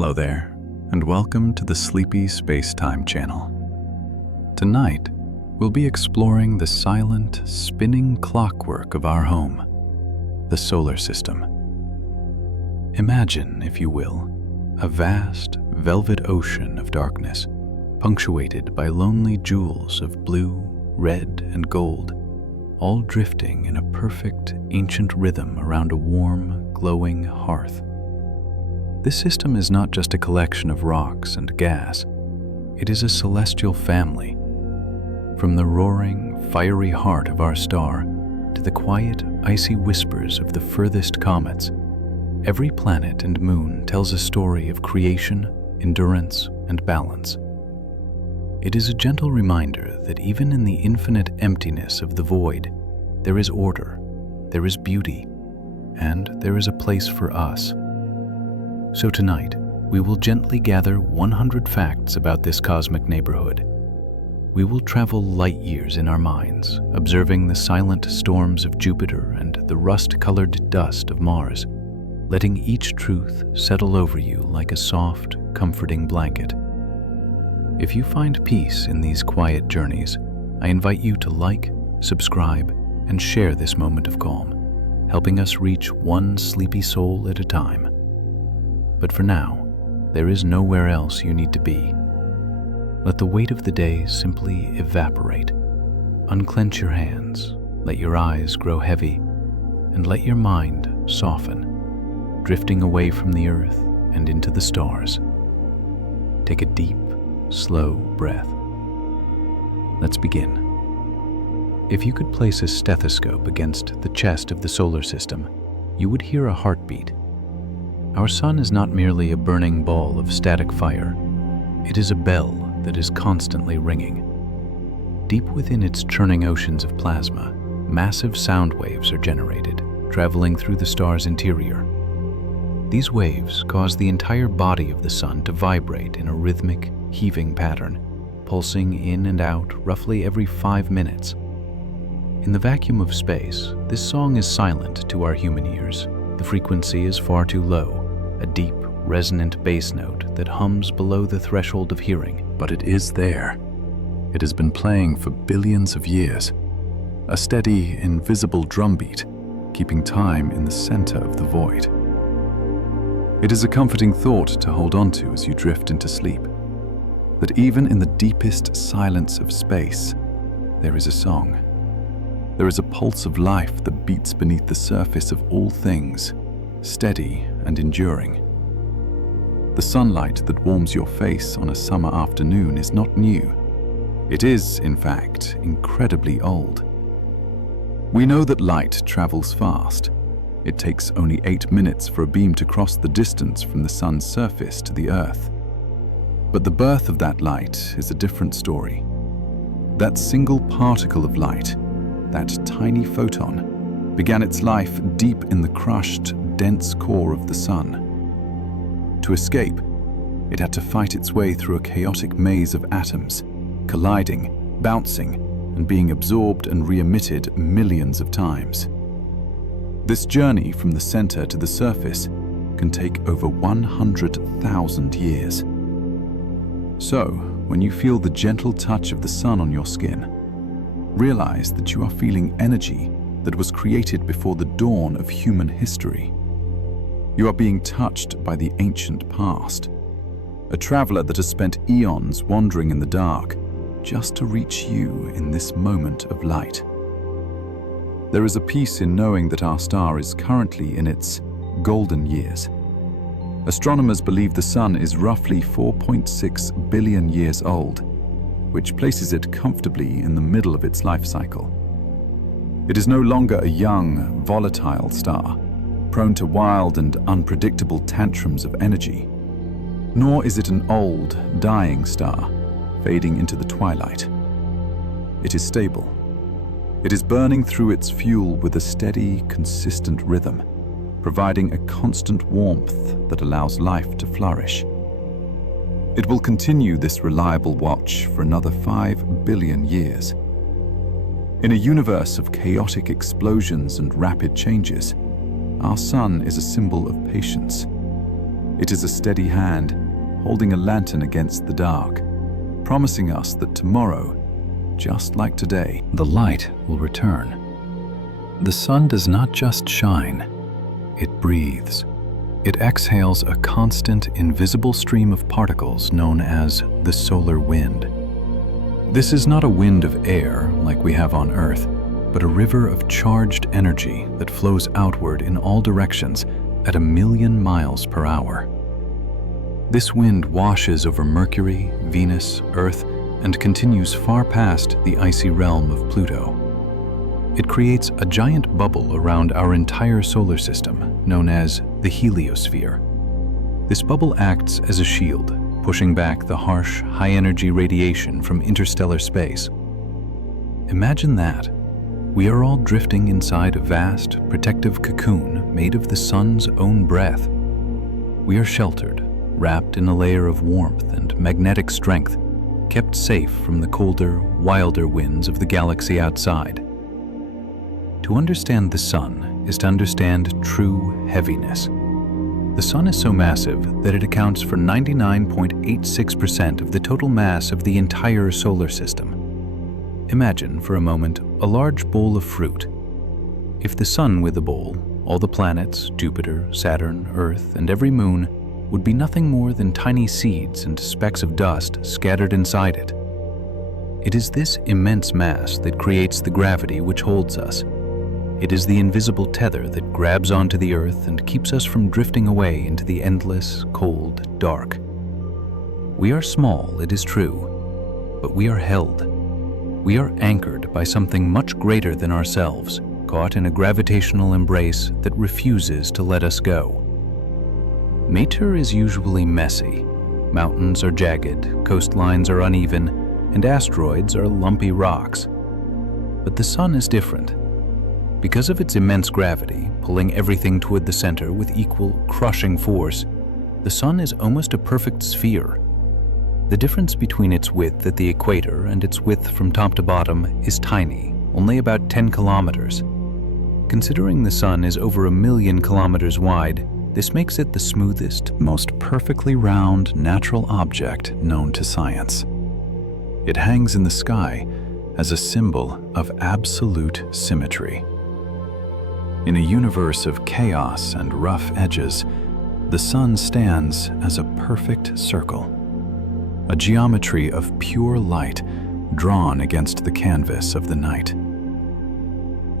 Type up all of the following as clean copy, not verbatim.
Hello there, and welcome to the Sleepy Spacetime channel. Tonight, we'll be exploring the silent, spinning clockwork of our home, the solar system. Imagine, if you will, a vast, velvet ocean of darkness, punctuated by lonely jewels of blue, red, and gold, all drifting in a perfect, ancient rhythm around a warm, glowing hearth. This system is not just a collection of rocks and gas. It is a celestial family. From the roaring, fiery heart of our star to the quiet, icy whispers of the furthest comets, every planet and moon tells a story of creation, endurance, and balance. It is a gentle reminder that even in the infinite emptiness of the void, there is order, there is beauty, and there is a place for us. So tonight, we will gently gather 100 facts about this cosmic neighborhood. We will travel light years in our minds, observing the silent storms of Jupiter and the rust-colored dust of Mars, letting each truth settle over you like a soft, comforting blanket. If you find peace in these quiet journeys, I invite you to like, subscribe, and share this moment of calm, helping us reach one sleepy soul at a time. But for now, there is nowhere else you need to be. Let the weight of the day simply evaporate. Unclench your hands, let your eyes grow heavy, and let your mind soften, drifting away from the earth and into the stars. Take a deep, slow breath. Let's begin. If you could place a stethoscope against the chest of the solar system, you would hear a heartbeat. Our sun is not merely a burning ball of static fire. It is a bell that is constantly ringing. Deep within its churning oceans of plasma, massive sound waves are generated, traveling through the star's interior. These waves cause the entire body of the sun to vibrate in a rhythmic, heaving pattern, pulsing in and out roughly every 5 minutes. In the vacuum of space, this song is silent to our human ears. The frequency is far too low, a deep, resonant bass note that hums below the threshold of hearing. But it is there. It has been playing for billions of years. A steady, invisible drumbeat, keeping time in the center of the void. It is a comforting thought to hold on to as you drift into sleep, that even in the deepest silence of space, there is a song. There is a pulse of life that beats beneath the surface of all things, steady and enduring. The sunlight that warms your face on a summer afternoon is not new. It is, in fact, incredibly old. We know that light travels fast. It takes only 8 minutes for a beam to cross the distance from the sun's surface to the earth. But the birth of that light is a different story. That single particle of light, that tiny photon, began its life deep in the crushed, dense core of the sun. To escape, it had to fight its way through a chaotic maze of atoms, colliding, bouncing, and being absorbed and re-emitted millions of times. This journey from the center to the surface can take over 100,000 years. So, when you feel the gentle touch of the sun on your skin, realize that you are feeling energy that was created before the dawn of human history. You are being touched by the ancient past, a traveler that has spent eons wandering in the dark just to reach you in this moment of light. There is a peace in knowing that our star is currently in its golden years. Astronomers believe the sun is roughly 4.6 billion years old, which places it comfortably in the middle of its life cycle. It is no longer a young, volatile star, prone to wild and unpredictable tantrums of energy. Nor is it an old, dying star, fading into the twilight. It is stable. It is burning through its fuel with a steady, consistent rhythm, providing a constant warmth that allows life to flourish. It will continue this reliable watch for another 5 billion years. In a universe of chaotic explosions and rapid changes, our sun is a symbol of patience. It is a steady hand, holding a lantern against the dark, promising us that tomorrow, just like today, the light will return. The sun does not just shine, it breathes. It exhales a constant, invisible stream of particles known as the solar wind. This is not a wind of air like we have on Earth, but a river of charged energy that flows outward in all directions at 1,000,000 miles per hour. This wind washes over Mercury, Venus, Earth, and continues far past the icy realm of Pluto. It creates a giant bubble around our entire solar system, known as the heliosphere. This bubble acts as a shield, pushing back the harsh, high-energy radiation from interstellar space. Imagine that. We are all drifting inside a vast, protective cocoon made of the sun's own breath. We are sheltered, wrapped in a layer of warmth and magnetic strength, kept safe from the colder, wilder winds of the galaxy outside. To understand the sun is to understand true heaviness. The sun is so massive that it accounts for 99.86% of the total mass of the entire solar system. Imagine for a moment a large bowl of fruit. If the sun were the bowl, all the planets, Jupiter, Saturn, Earth, and every moon would be nothing more than tiny seeds and specks of dust scattered inside it. It is this immense mass that creates the gravity which holds us. It is the invisible tether that grabs onto the Earth and keeps us from drifting away into the endless, cold dark. We are small, it is true, but we are held. We are anchored by something much greater than ourselves, caught in a gravitational embrace that refuses to let us go. Nature is usually messy. Mountains are jagged, coastlines are uneven, and asteroids are lumpy rocks. But the sun is different. Because of its immense gravity, pulling everything toward the center with equal, crushing force, the sun is almost a perfect sphere. The difference between its width at the equator and its width from top to bottom is tiny, only about 10 kilometers. Considering the sun is over 1,000,000 kilometers wide, this makes it the smoothest, most perfectly round natural object known to science. It hangs in the sky as a symbol of absolute symmetry. In a universe of chaos and rough edges, the sun stands as a perfect circle, a geometry of pure light drawn against the canvas of the night.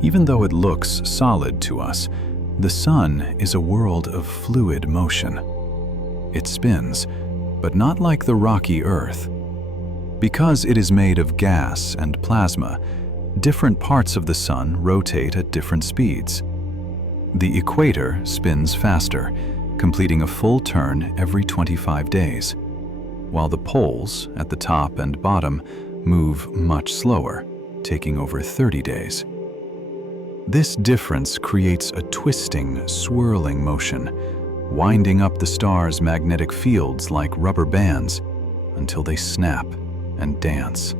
Even though it looks solid to us, the sun is a world of fluid motion. It spins, but not like the rocky Earth. Because it is made of gas and plasma, different parts of the sun rotate at different speeds. The equator spins faster, completing a full turn every 25 days, while the poles at the top and bottom move much slower, taking over 30 days. This difference creates a twisting, swirling motion, winding up the star's magnetic fields like rubber bands until they snap and dance.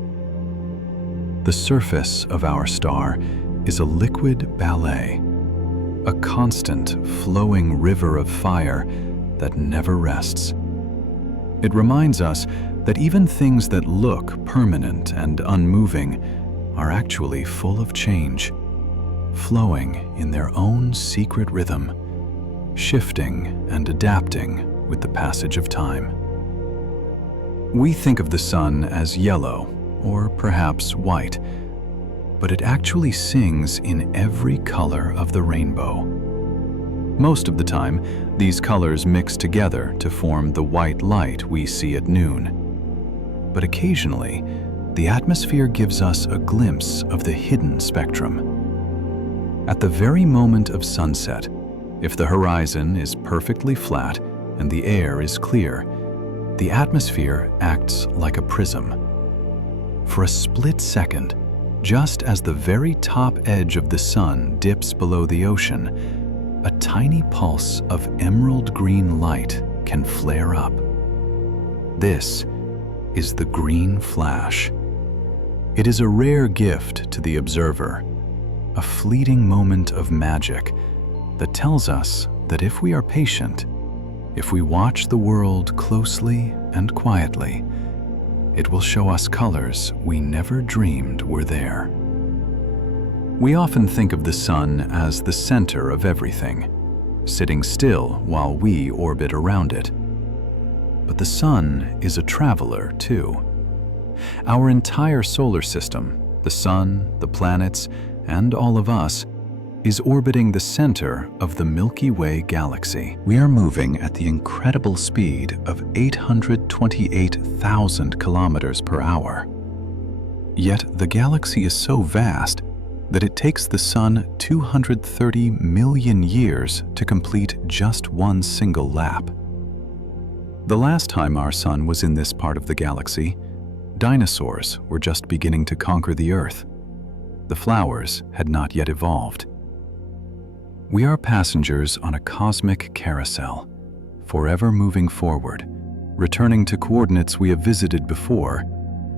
The surface of our star is a liquid ballet, a constant, flowing river of fire that never rests. It reminds us that even things that look permanent and unmoving are actually full of change, flowing in their own secret rhythm, shifting and adapting with the passage of time. We think of the sun as yellow, or perhaps white, but it actually sings in every color of the rainbow. Most of the time, these colors mix together to form the white light we see at noon. But occasionally, the atmosphere gives us a glimpse of the hidden spectrum. At the very moment of sunset, if the horizon is perfectly flat and the air is clear, the atmosphere acts like a prism. For a split second, just as the very top edge of the sun dips below the ocean, a tiny pulse of emerald green light can flare up. This is the green flash. It is a rare gift to the observer, a fleeting moment of magic that tells us that if we are patient, If we watch the world closely and quietly, it will show us colors we never dreamed were there. We often think of the sun as the center of everything, sitting still while we orbit around it. But the sun is a traveler too. Our entire solar system, the sun, the planets, and all of us, is orbiting the center of the Milky Way galaxy. We are moving at the incredible speed of 828,000 kilometers per hour. Yet the galaxy is so vast that it takes the sun 230 million years to complete just one single lap. The last time our sun was in this part of the galaxy, dinosaurs were just beginning to conquer the Earth. The flowers had not yet evolved. We are passengers on a cosmic carousel, forever moving forward, returning to coordinates we have visited before,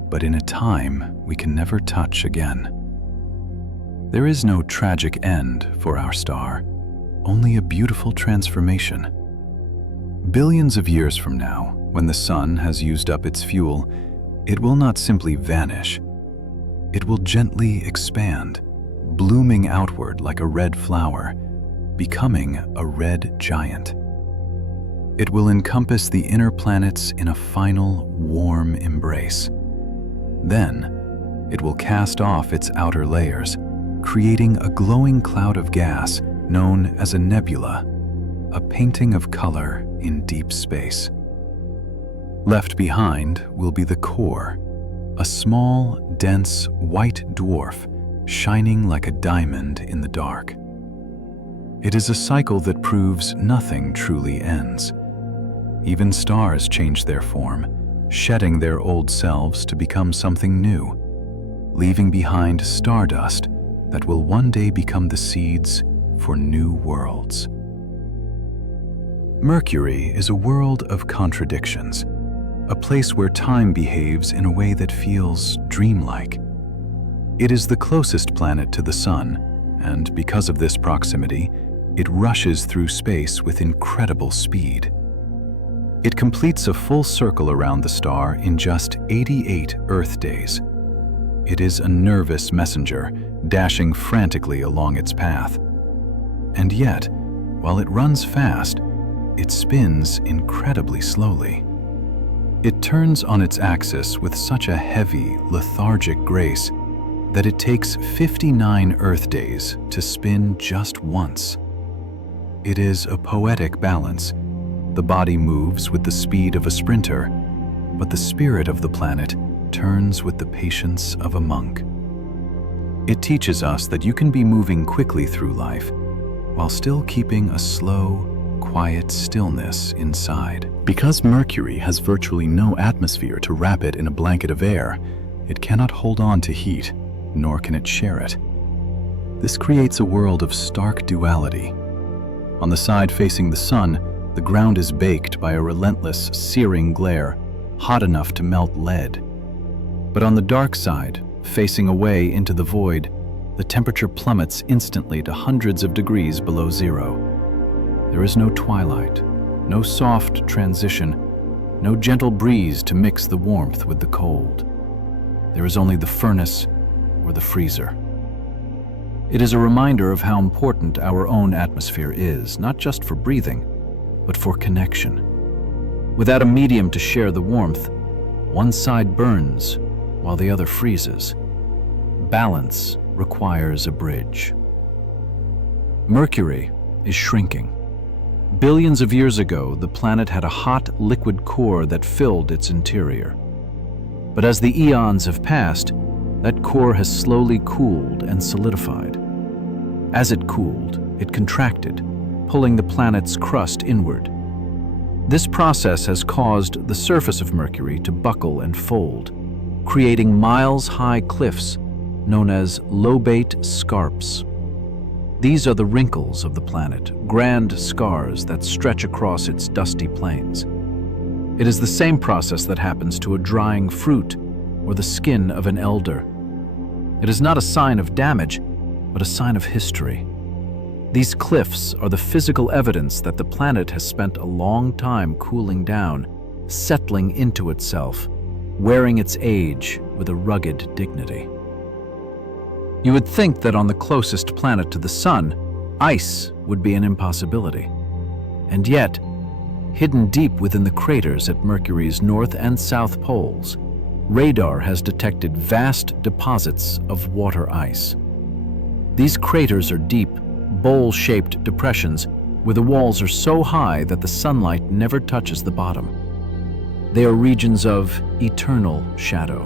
but in a time we can never touch again. There is no tragic end for our star, only a beautiful transformation. Billions of years from now, when the sun has used up its fuel, it will not simply vanish. It will gently expand, blooming outward like a red flower, becoming a red giant. It will encompass the inner planets in a final, warm embrace. Then, it will cast off its outer layers, creating a glowing cloud of gas known as a nebula, a painting of color in deep space. Left behind will be the core, a small, dense, white dwarf shining like a diamond in the dark. It is a cycle that proves nothing truly ends. Even stars change their form, shedding their old selves to become something new, leaving behind stardust that will one day become the seeds for new worlds. Mercury is a world of contradictions, a place where time behaves in a way that feels dreamlike. It is the closest planet to the Sun, and because of this proximity, it rushes through space with incredible speed. It completes a full circle around the star in just 88 Earth days. It is a nervous messenger, dashing frantically along its path. And yet, while it runs fast, it spins incredibly slowly. It turns on its axis with such a heavy, lethargic grace that it takes 59 Earth days to spin just once. It is a poetic balance. The body moves with the speed of a sprinter, but the spirit of the planet turns with the patience of a monk. It teaches us that you can be moving quickly through life while still keeping a slow, quiet stillness inside. Because Mercury has virtually no atmosphere to wrap it in a blanket of air, it cannot hold on to heat, nor can it share it. This creates a world of stark duality. On the side facing the sun, the ground is baked by a relentless, searing glare, hot enough to melt lead. But on the dark side, facing away into the void, the temperature plummets instantly to hundreds of degrees below zero. There is no twilight, no soft transition, no gentle breeze to mix the warmth with the cold. There is only the furnace or the freezer. It is a reminder of how important our own atmosphere is, not just for breathing, but for connection. Without a medium to share the warmth, one side burns while the other freezes. Balance requires a bridge. Mercury is shrinking. Billions of years ago, the planet had a hot, liquid core that filled its interior. But as the eons have passed, that core has slowly cooled and solidified. As it cooled, it contracted, pulling the planet's crust inward. This process has caused the surface of Mercury to buckle and fold, creating miles-high cliffs known as lobate scarps. These are the wrinkles of the planet, grand scars that stretch across its dusty plains. It is the same process that happens to a drying fruit or the skin of an elder. It is not a sign of damage, but a sign of history. These cliffs are the physical evidence that the planet has spent a long time cooling down, settling into itself, wearing its age with a rugged dignity. You would think that on the closest planet to the Sun, ice would be an impossibility. And yet, hidden deep within the craters at Mercury's north and south poles, radar has detected vast deposits of water ice. These craters are deep, bowl-shaped depressions where the walls are so high that the sunlight never touches the bottom. They are regions of eternal shadow.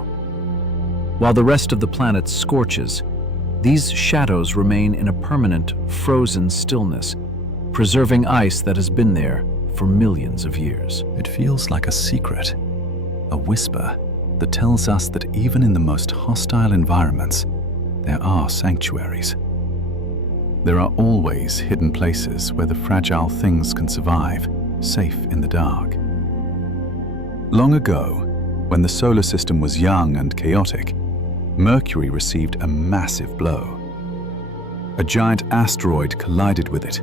While the rest of the planet scorches, these shadows remain in a permanent, frozen stillness, preserving ice that has been there for millions of years. It feels like a secret, a whisper that tells us that even in the most hostile environments, there are sanctuaries. There are always hidden places where the fragile things can survive, safe in the dark. Long ago, when the solar system was young and chaotic, Mercury received a massive blow. A giant asteroid collided with it,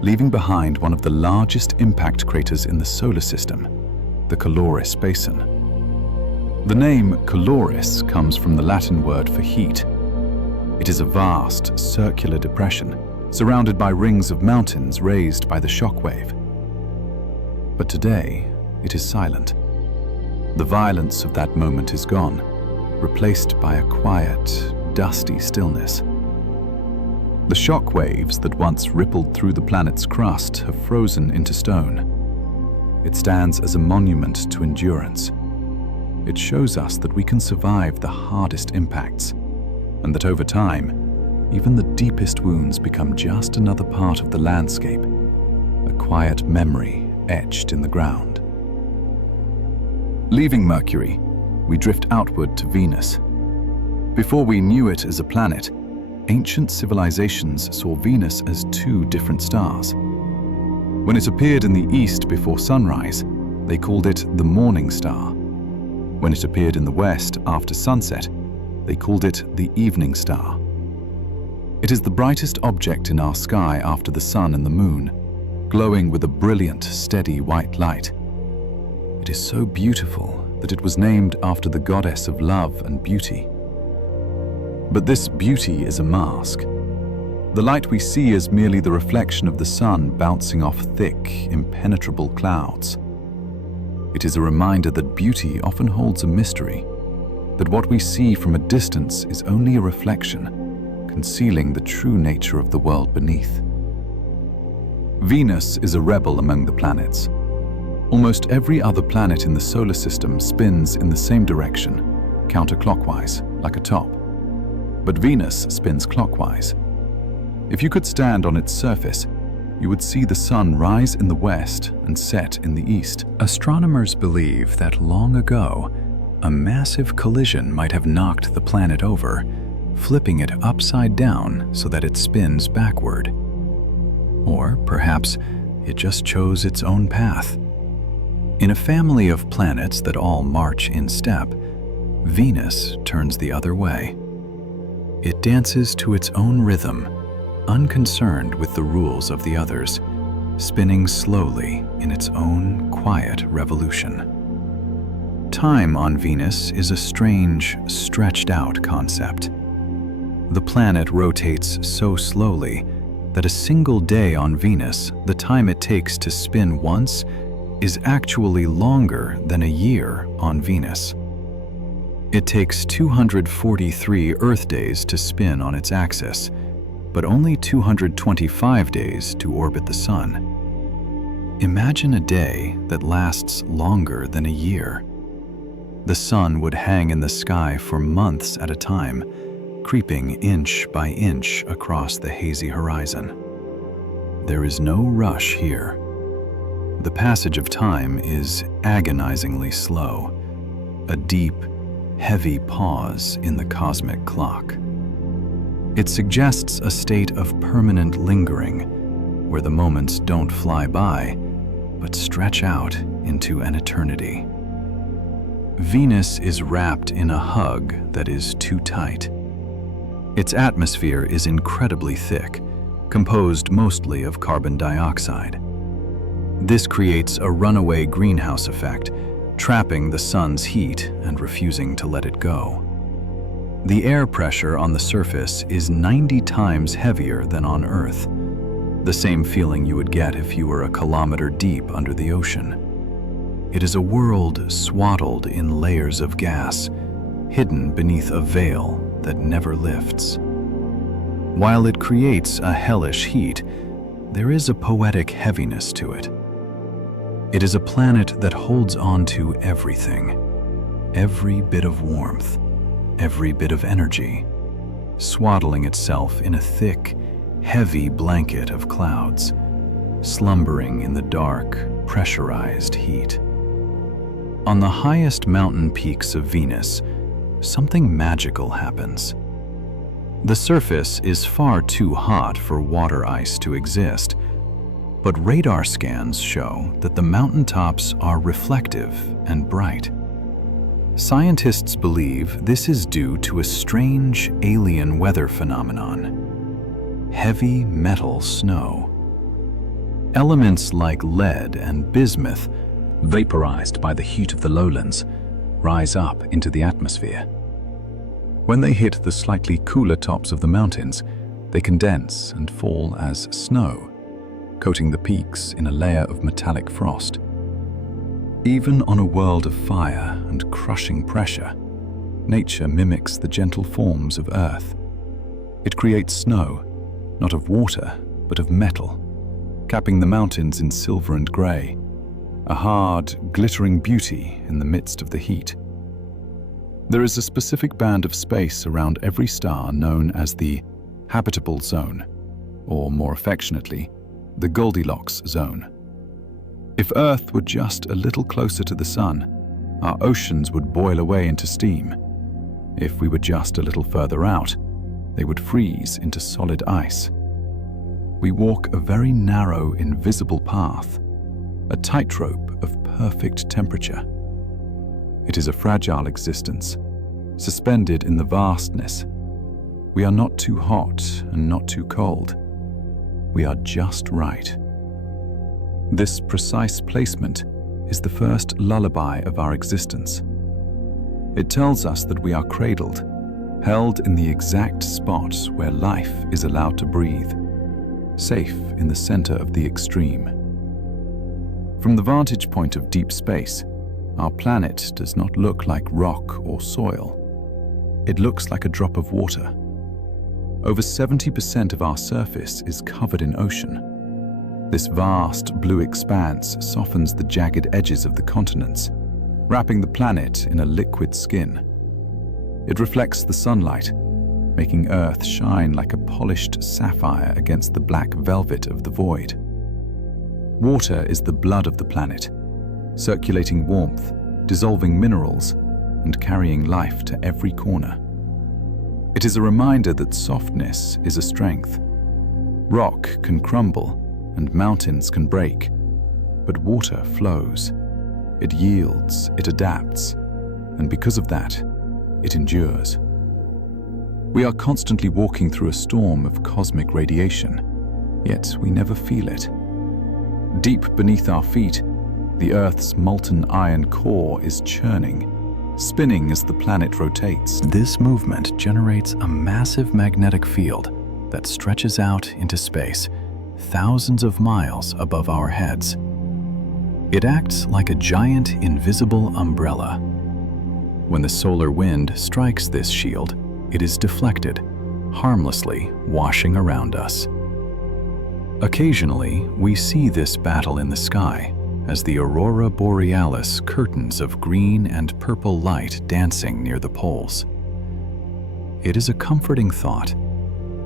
leaving behind one of the largest impact craters in the solar system, the Caloris Basin. The name Caloris comes from the Latin word for heat. It is a vast, circular depression, surrounded by rings of mountains raised by the shockwave. But today, it is silent. The violence of that moment is gone, replaced by a quiet, dusty stillness. The shock waves that once rippled through the planet's crust have frozen into stone. It stands as a monument to endurance. It shows us that we can survive the hardest impacts, and that over time, even the deepest wounds become just another part of the landscape, a quiet memory etched in the ground. Leaving Mercury, we drift outward to Venus. Before we knew it as a planet, ancient civilizations saw Venus as two different stars. When it appeared in the east before sunrise, they called it the morning star. When it appeared in the west after sunset, they called it the evening star. It is the brightest object in our sky after the sun and the moon, glowing with a brilliant, steady white light. It is so beautiful that it was named after the goddess of love and beauty. But this beauty is a mask. The light we see is merely the reflection of the sun bouncing off thick, impenetrable clouds. It is a reminder that beauty often holds a mystery, that what we see from a distance is only a reflection, concealing the true nature of the world beneath. Venus is a rebel among the planets. Almost every other planet in the solar system spins in the same direction, counterclockwise, like a top. But Venus spins clockwise. If you could stand on its surface, you would see the sun rise in the west and set in the east. Astronomers believe that long ago, a massive collision might have knocked the planet over, flipping it upside down so that it spins backward. Or perhaps it just chose its own path. In a family of planets that all march in step, Venus turns the other way. It dances to its own rhythm, unconcerned with the rules of the others, spinning slowly in its own quiet revolution. Time on Venus is a strange, stretched-out concept. The planet rotates so slowly that a single day on Venus, the time it takes to spin once, is actually longer than a year on Venus. It takes 243 Earth days to spin on its axis, but only 225 days to orbit the Sun. Imagine a day that lasts longer than a year. The Sun would hang in the sky for months at a time, creeping inch by inch across the hazy horizon. There is no rush here. The passage of time is agonizingly slow, a deep, heavy pause in the cosmic clock. It suggests a state of permanent lingering, where the moments don't fly by, but stretch out into an eternity. Venus is wrapped in a hug that is too tight. Its atmosphere is incredibly thick, composed mostly of carbon dioxide. This creates a runaway greenhouse effect, trapping the sun's heat and refusing to let it go. The air pressure on the surface is 90 times heavier than on Earth, the same feeling you would get if you were a kilometer deep under the ocean. It is a world swaddled in layers of gas, hidden beneath a veil that never lifts. While it creates a hellish heat, there is a poetic heaviness to it. It is a planet that holds on to everything, every bit of warmth, every bit of energy, swaddling itself in a thick, heavy blanket of clouds, slumbering in the dark, pressurized heat. On the highest mountain peaks of Venus, something magical happens. The surface is far too hot for water ice to exist, but radar scans show that the mountaintops are reflective and bright. Scientists believe this is due to a strange alien weather phenomenon: heavy metal snow. Elements like lead and bismuth, vaporized by the heat of the lowlands, rise up into the atmosphere. When they hit the slightly cooler tops of the mountains, they condense and fall as snow, coating the peaks in a layer of metallic frost. Even on a world of fire and crushing pressure, nature mimics the gentle forms of Earth. It creates snow, not of water, but of metal, capping the mountains in silver and gray, a hard, glittering beauty in the midst of the heat. There is a specific band of space around every star known as the habitable zone, or more affectionately, the Goldilocks zone. If Earth were just a little closer to the sun, our oceans would boil away into steam. If we were just a little further out, they would freeze into solid ice. We walk a very narrow, invisible path, a tightrope of perfect temperature. It is a fragile existence, suspended in the vastness. We are not too hot and not too cold. We are just right. This precise placement is the first lullaby of our existence. It tells us that we are cradled, held in the exact spot where life is allowed to breathe, safe in the center of the extreme. From the vantage point of deep space, our planet does not look like rock or soil. It looks like a drop of water. Over 70% of our surface is covered in ocean. This vast blue expanse softens the jagged edges of the continents, wrapping the planet in a liquid skin. It reflects the sunlight, making Earth shine like a polished sapphire against the black velvet of the void. Water is the blood of the planet, circulating warmth, dissolving minerals, and carrying life to every corner. It is a reminder that softness is a strength. Rock can crumble and mountains can break, but water flows. It yields, it adapts, and because of that, it endures. We are constantly walking through a storm of cosmic radiation, yet we never feel it. Deep beneath our feet, the Earth's molten iron core is churning, spinning as the planet rotates. This movement generates a massive magnetic field that stretches out into space, thousands of miles above our heads. It acts like a giant invisible umbrella. When the solar wind strikes this shield, it is deflected, harmlessly washing around us. Occasionally, we see this battle in the sky, as the aurora borealis curtains of green and purple light dancing near the poles. It is a comforting thought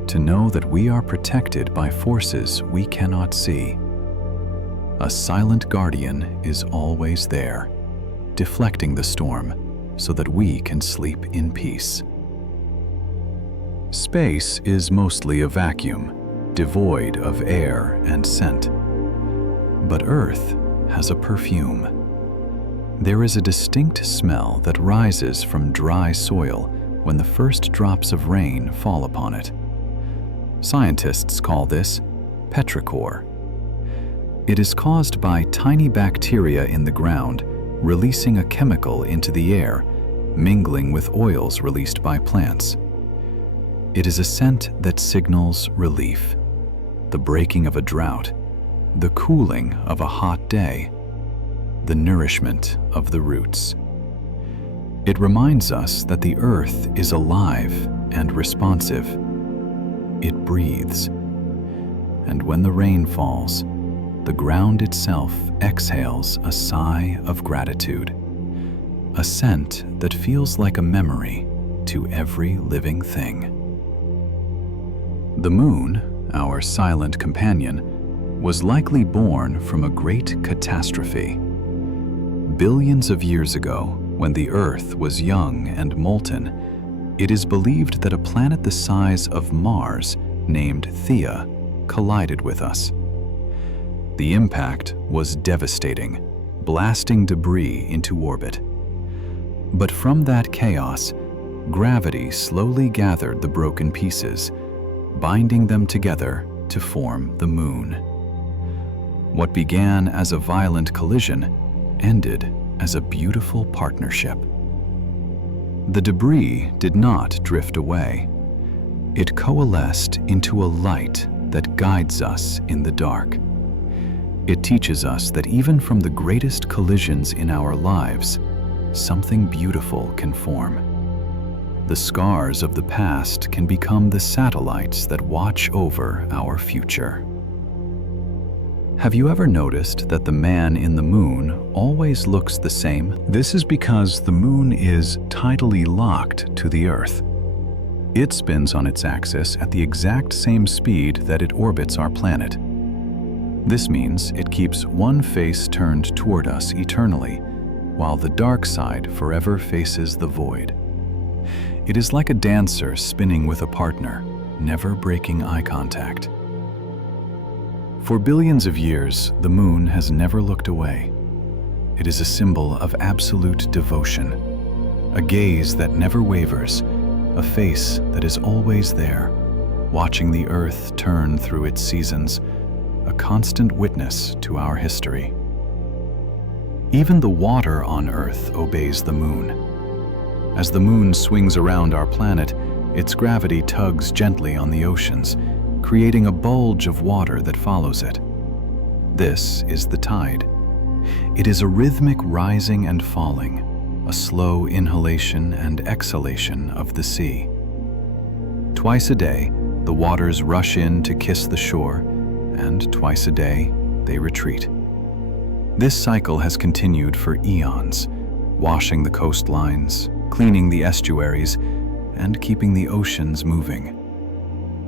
to know that we are protected by forces we cannot see. A silent guardian is always there, deflecting the storm so that we can sleep in peace. Space is mostly a vacuum, devoid of air and scent. But Earth has a perfume. There is a distinct smell that rises from dry soil when the first drops of rain fall upon it. Scientists call this petrichor. It is caused by tiny bacteria in the ground releasing a chemical into the air, mingling with oils released by plants. It is a scent that signals relief, the breaking of a drought, the cooling of a hot day, the nourishment of the roots. It reminds us that the earth is alive and responsive. It breathes. And when the rain falls, the ground itself exhales a sigh of gratitude, a scent that feels like a memory to every living thing. The moon, our silent companion, was likely born from a great catastrophe. Billions of years ago, when the Earth was young and molten, it is believed that a planet the size of Mars, named Theia, collided with us. The impact was devastating, blasting debris into orbit. But from that chaos, gravity slowly gathered the broken pieces, binding them together to form the moon. What began as a violent collision ended as a beautiful partnership. The debris did not drift away. It coalesced into a light that guides us in the dark. It teaches us that even from the greatest collisions in our lives, something beautiful can form. The scars of the past can become the satellites that watch over our future. Have you ever noticed that the man in the moon always looks the same? This is because the moon is tidally locked to the Earth. It spins on its axis at the exact same speed that it orbits our planet. This means it keeps one face turned toward us eternally, while the dark side forever faces the void. It is like a dancer spinning with a partner, never breaking eye contact. For billions of years, the moon has never looked away. It is a symbol of absolute devotion, a gaze that never wavers, a face that is always there, watching the earth turn through its seasons, a constant witness to our history. Even the water on Earth obeys the moon. As the moon swings around our planet, its gravity tugs gently on the oceans, creating a bulge of water that follows it. This is the tide. It is a rhythmic rising and falling, a slow inhalation and exhalation of the sea. Twice a day, the waters rush in to kiss the shore, and twice a day, they retreat. This cycle has continued for eons, washing the coastlines, cleaning the estuaries, and keeping the oceans moving.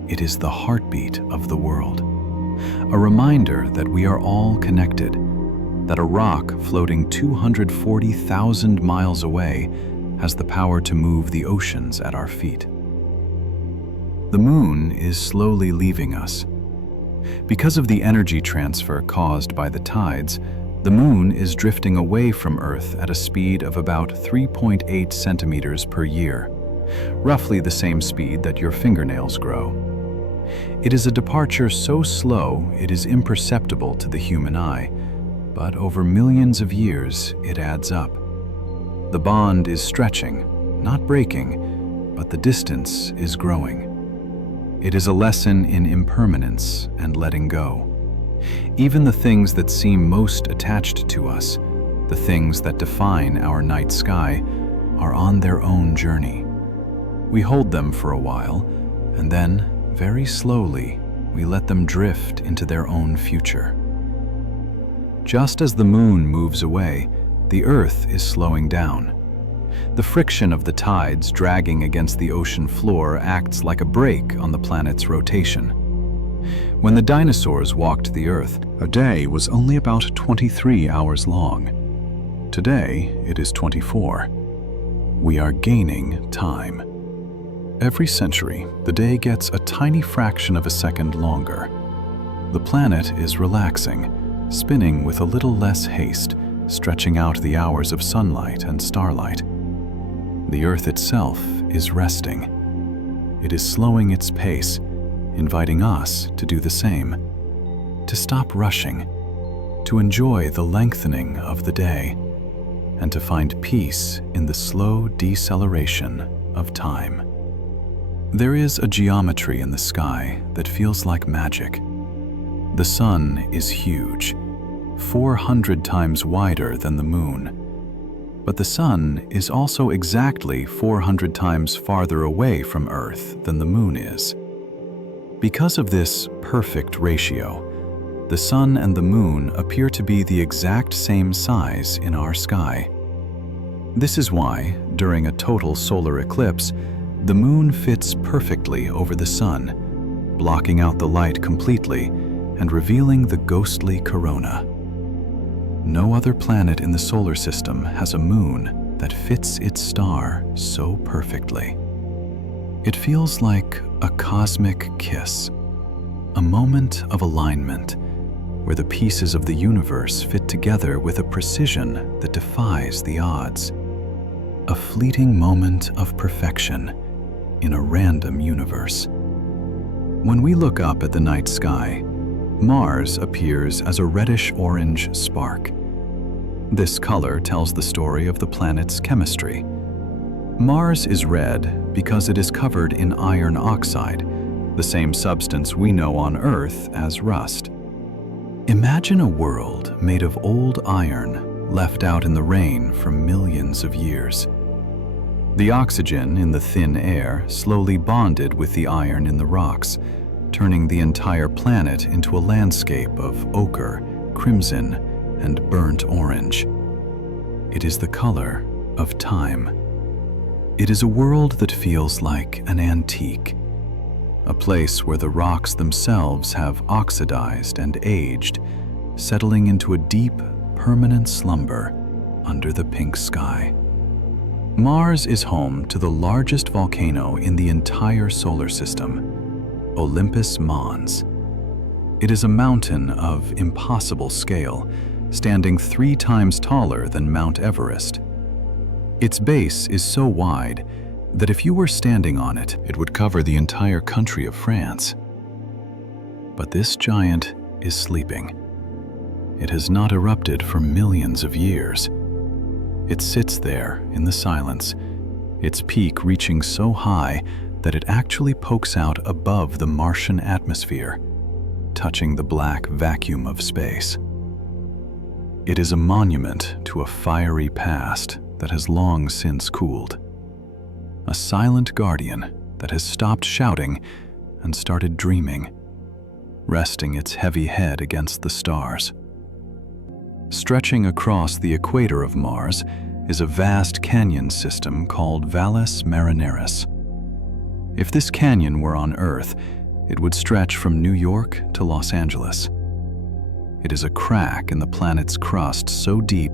It is the heartbeat of the world, a reminder that we are all connected, that a rock floating 240,000 miles away has the power to move the oceans at our feet. The moon is slowly leaving us. Because of the energy transfer caused by the tides, the moon is drifting away from Earth at a speed of about 3.8 centimeters per year, roughly the same speed that your fingernails grow. It is a departure so slow it is imperceptible to the human eye, but over millions of years it adds up. The bond is stretching, not breaking, but the distance is growing. It is a lesson in impermanence and letting go. Even the things that seem most attached to us, the things that define our night sky, are on their own journey. We hold them for a while, and then, very slowly, we let them drift into their own future. Just as the moon moves away, the Earth is slowing down. The friction of the tides dragging against the ocean floor acts like a brake on the planet's rotation. When the dinosaurs walked the Earth, a day was only about 23 hours long. Today, it is 24. We are gaining time. Every century, the day gets a tiny fraction of a second longer. The planet is relaxing, spinning with a little less haste, stretching out the hours of sunlight and starlight. The Earth itself is resting. It is slowing its pace, inviting us to do the same, to stop rushing, to enjoy the lengthening of the day, and to find peace in the slow deceleration of time. There is a geometry in the sky that feels like magic. The sun is huge, 400 times wider than the moon. But the sun is also exactly 400 times farther away from Earth than the moon is. Because of this perfect ratio, the sun and the moon appear to be the exact same size in our sky. This is why, during a total solar eclipse, the moon fits perfectly over the sun, blocking out the light completely and revealing the ghostly corona. No other planet in the solar system has a moon that fits its star so perfectly. It feels like a cosmic kiss, a moment of alignment where the pieces of the universe fit together with a precision that defies the odds. A fleeting moment of perfection in a random universe. When we look up at the night sky, Mars appears as a reddish-orange spark. This color tells the story of the planet's chemistry. Mars is red because it is covered in iron oxide, the same substance we know on Earth as rust. Imagine a world made of old iron left out in the rain for millions of years. The oxygen in the thin air slowly bonded with the iron in the rocks, turning the entire planet into a landscape of ochre, crimson, and burnt orange. It is the color of time. It is a world that feels like an antique, a place where the rocks themselves have oxidized and aged, settling into a deep, permanent slumber under the pink sky. Mars is home to the largest volcano in the entire solar system, Olympus Mons. It is a mountain of impossible scale, standing 3 times taller than Mount Everest. Its base is so wide that if you were standing on it, it would cover the entire country of France. But this giant is sleeping. It has not erupted for millions of years. It sits there in the silence, its peak reaching so high that it actually pokes out above the Martian atmosphere, touching the black vacuum of space. It is a monument to a fiery past that has long since cooled. A silent guardian that has stopped shouting and started dreaming, resting its heavy head against the stars. Stretching across the equator of Mars is a vast canyon system called Valles Marineris. If this canyon were on Earth, it would stretch from New York to Los Angeles. It is a crack in the planet's crust so deep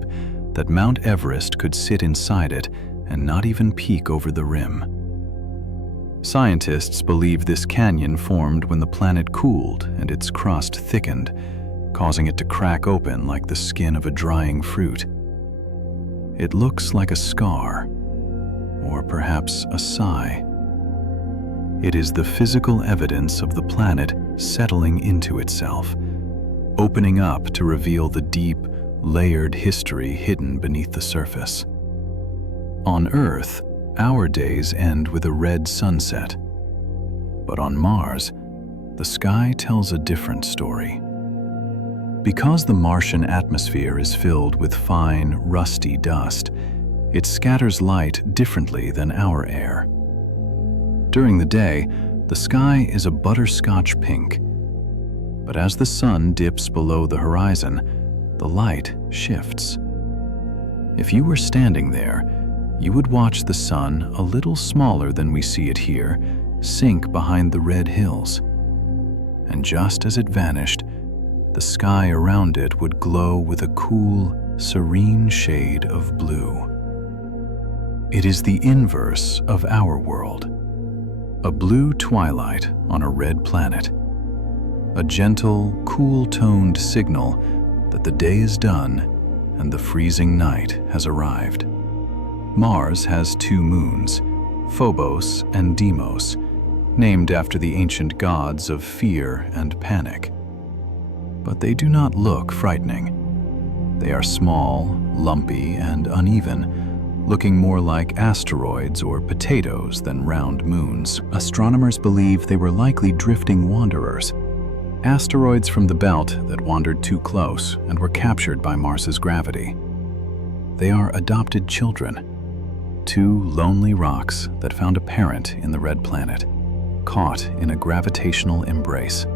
that Mount Everest could sit inside it and not even peek over the rim. Scientists believe this canyon formed when the planet cooled and its crust thickened, causing it to crack open like the skin of a drying fruit. It looks like a scar, or perhaps a sigh. It is the physical evidence of the planet settling into itself, opening up to reveal the deep, layered history hidden beneath the surface. On Earth, our days end with a red sunset. But on Mars, the sky tells a different story. Because the Martian atmosphere is filled with fine, rusty dust, it scatters light differently than our air. During the day, the sky is a butterscotch pink. But as the sun dips below the horizon, the light shifts. If you were standing there, you would watch the sun, a little smaller than we see it here, sink behind the red hills. And just as it vanished, the sky around it would glow with a cool, serene shade of blue. It is the inverse of our world. A blue twilight on a red planet. A gentle, cool-toned signal that the day is done and the freezing night has arrived. Mars has 2 moons, Phobos and Deimos, named after the ancient gods of fear and panic. But they do not look frightening. They are small, lumpy, and uneven, looking more like asteroids or potatoes than round moons. Astronomers believe they were likely drifting wanderers, asteroids from the belt that wandered too close and were captured by Mars's gravity. They are adopted children, two lonely rocks that found a parent in the red planet, caught in a gravitational embrace.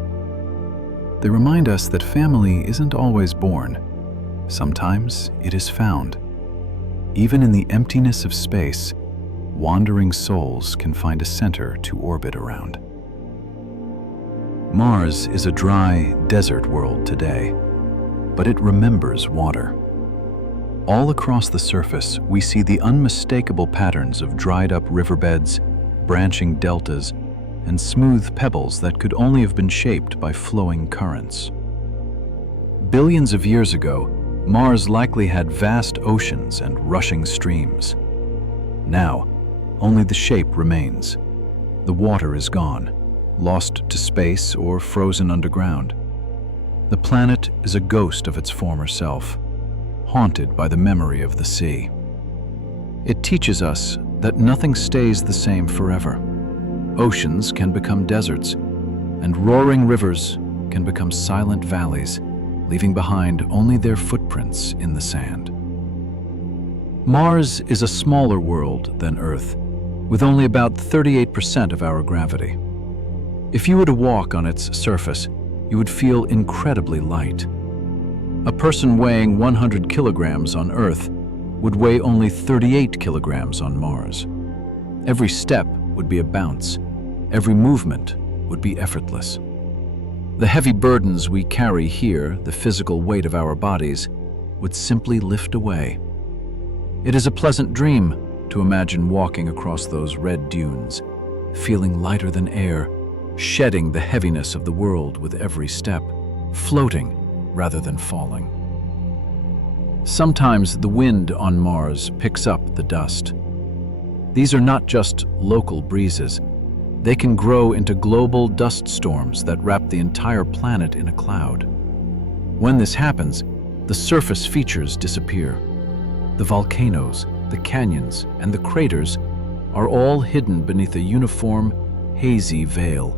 They remind us that family isn't always born. Sometimes it is found. Even in the emptiness of space, wandering souls can find a center to orbit around. Mars is a dry, desert world today, but it remembers water. All across the surface, we see the unmistakable patterns of dried-up riverbeds, branching deltas, and smooth pebbles that could only have been shaped by flowing currents. Billions of years ago, Mars likely had vast oceans and rushing streams. Now, only the shape remains. The water is gone, lost to space or frozen underground. The planet is a ghost of its former self, haunted by the memory of the sea. It teaches us that nothing stays the same forever. Oceans can become deserts, and roaring rivers can become silent valleys, leaving behind only their footprints in the sand. Mars is a smaller world than Earth, with only about 38% of our gravity. If you were to walk on its surface, you would feel incredibly light. A person weighing 100 kilograms on Earth would weigh only 38 kilograms on Mars. Every step would be a bounce. Every movement would be effortless. The heavy burdens we carry here, the physical weight of our bodies, would simply lift away. It is a pleasant dream to imagine walking across those red dunes, feeling lighter than air, shedding the heaviness of the world with every step, floating rather than falling. Sometimes the wind on Mars picks up the dust. These are not just local breezes. They can grow into global dust storms that wrap the entire planet in a cloud. When this happens, the surface features disappear. The volcanoes, the canyons, and the craters are all hidden beneath a uniform, hazy veil.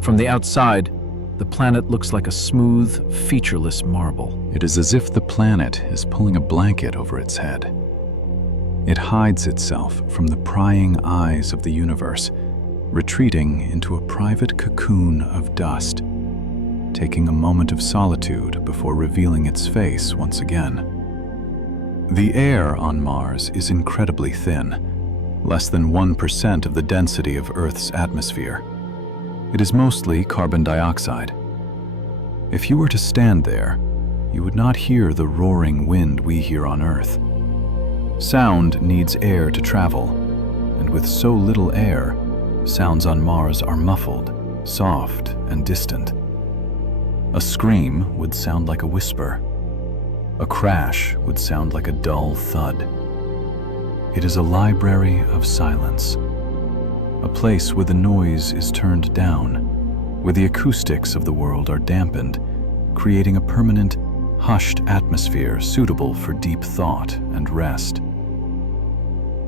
From the outside, the planet looks like a smooth, featureless marble. It is as if the planet is pulling a blanket over its head. It hides itself from the prying eyes of the universe, retreating into a private cocoon of dust, taking a moment of solitude before revealing its face once again. The air on Mars is incredibly thin, less than 1% of the density of Earth's atmosphere. It is mostly carbon dioxide. If you were to stand there, you would not hear the roaring wind we hear on Earth. Sound needs air to travel, and with so little air, sounds on Mars are muffled, soft, and distant. A scream would sound like a whisper. A crash would sound like a dull thud. It is a library of silence, a place where the noise is turned down, where the acoustics of the world are dampened, creating a permanent, hushed atmosphere suitable for deep thought and rest.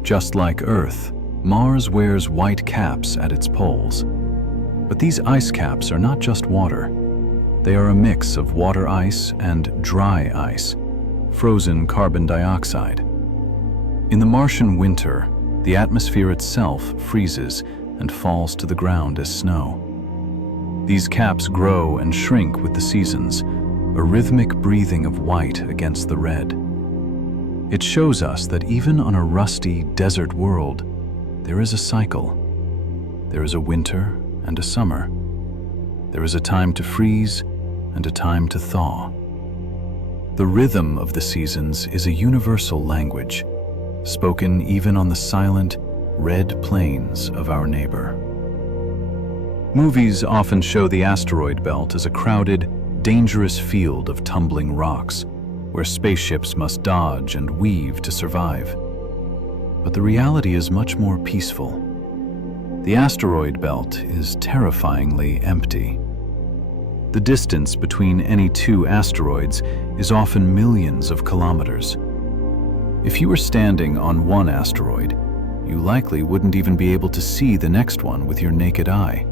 Just like Earth, Mars wears white caps at its poles. But these ice caps are not just water. They are a mix of water ice and dry ice, frozen carbon dioxide. In the Martian winter, the atmosphere itself freezes and falls to the ground as snow. These caps grow and shrink with the seasons, a rhythmic breathing of white against the red. It shows us that even on a rusty desert world, there is a cycle. There is a winter and a summer. There is a time to freeze and a time to thaw. The rhythm of the seasons is a universal language, spoken even on the silent, red plains of our neighbor. Movies often show the asteroid belt as a crowded, dangerous field of tumbling rocks, where spaceships must dodge and weave to survive. But the reality is much more peaceful. The asteroid belt is terrifyingly empty. The distance between any two asteroids is often millions of kilometers. If you were standing on one asteroid, you likely wouldn't even be able to see the next one with your naked eye.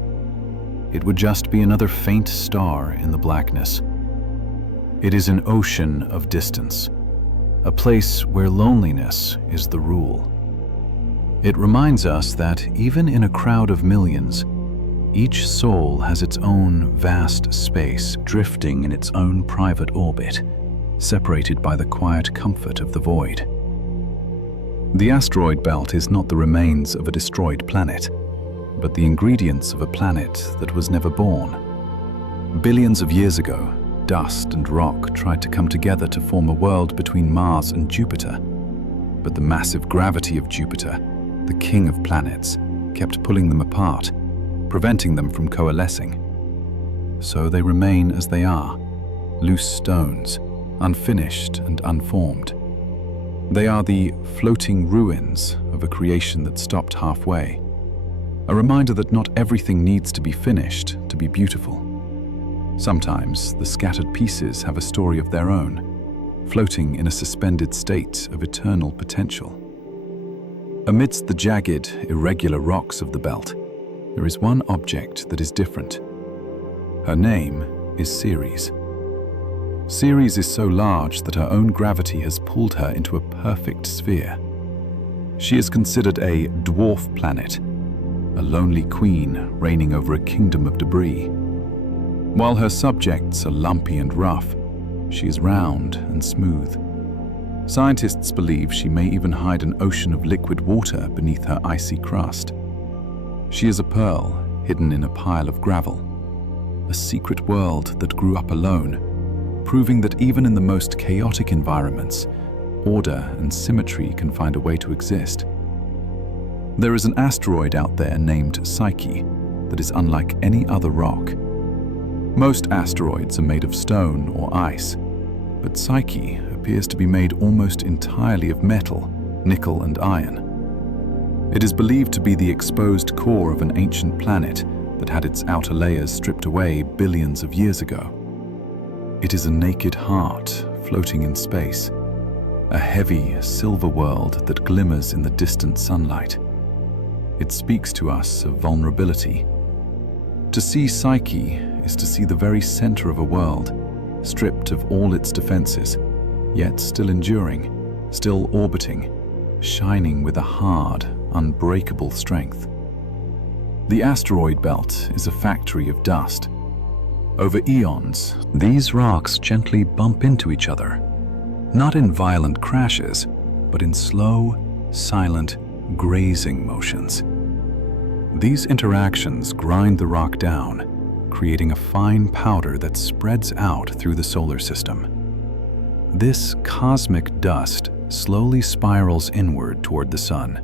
It would just be another faint star in the blackness. It is an ocean of distance, a place where loneliness is the rule. It reminds us that even in a crowd of millions, each soul has its own vast space, drifting in its own private orbit, separated by the quiet comfort of the void. The asteroid belt is not the remains of a destroyed planet, but the ingredients of a planet that was never born. Billions of years ago, dust and rock tried to come together to form a world between Mars and Jupiter. But the massive gravity of Jupiter, the king of planets, kept pulling them apart, preventing them from coalescing. So they remain as they are, loose stones, unfinished and unformed. They are the floating ruins of a creation that stopped halfway. A reminder that not everything needs to be finished to be beautiful. Sometimes the scattered pieces have a story of their own, floating in a suspended state of eternal potential. Amidst the jagged, irregular rocks of the belt, there is one object that is different. Her name is Ceres. Ceres is so large that her own gravity has pulled her into a perfect sphere. She is considered a dwarf planet, a lonely queen reigning over a kingdom of debris. While her subjects are lumpy and rough, she is round and smooth. Scientists believe she may even hide an ocean of liquid water beneath her icy crust. She is a pearl hidden in a pile of gravel, a secret world that grew up alone, proving that even in the most chaotic environments, order and symmetry can find a way to exist. There is an asteroid out there named Psyche that is unlike any other rock. Most asteroids are made of stone or ice, but Psyche appears to be made almost entirely of metal, nickel and iron. It is believed to be the exposed core of an ancient planet that had its outer layers stripped away billions of years ago. It is a naked heart floating in space, a heavy silver world that glimmers in the distant sunlight. It speaks to us of vulnerability. To see Psyche is to see the very center of a world, stripped of all its defenses, yet still enduring, still orbiting, shining with a hard, unbreakable strength. The asteroid belt is a factory of dust. Over eons, these rocks gently bump into each other, not in violent crashes, but in slow, silent, grazing motions. These interactions grind the rock down, creating a fine powder that spreads out through the solar system. This cosmic dust slowly spirals inward toward the sun.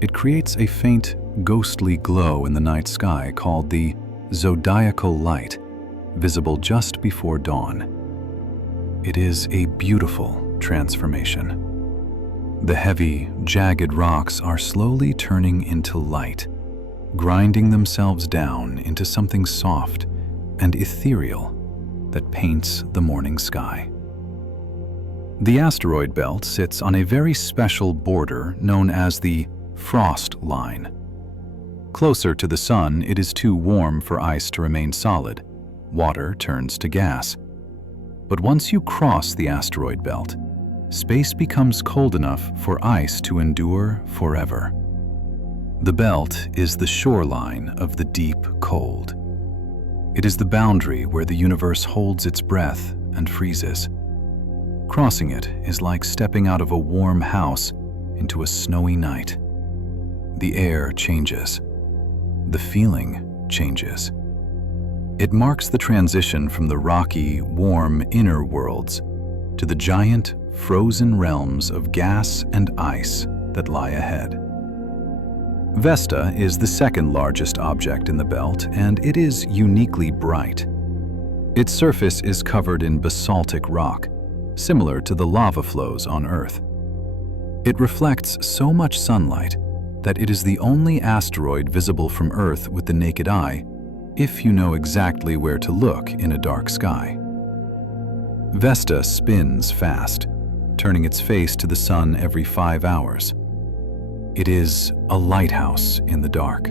It creates a faint, ghostly glow in the night sky called the zodiacal light, visible just before dawn. It is a beautiful transformation. The heavy, jagged rocks are slowly turning into light, grinding themselves down into something soft and ethereal that paints the morning sky. The asteroid belt sits on a very special border known as the frost line. Closer to the sun, it is too warm for ice to remain solid. Water turns to gas. But once you cross the asteroid belt, space becomes cold enough for ice to endure forever. The belt is the shoreline of the deep cold. It is the boundary where the universe holds its breath and freezes. Crossing it is like stepping out of a warm house into a snowy night. The air changes. The feeling changes. It marks the transition from the rocky, warm inner worlds to the giant, frozen realms of gas and ice that lie ahead. Vesta is the second largest object in the belt, and it is uniquely bright. Its surface is covered in basaltic rock, similar to the lava flows on Earth. It reflects so much sunlight that it is the only asteroid visible from Earth with the naked eye, if you know exactly where to look in a dark sky. Vesta spins fast, turning its face to the sun every 5 hours. It is a lighthouse in the dark,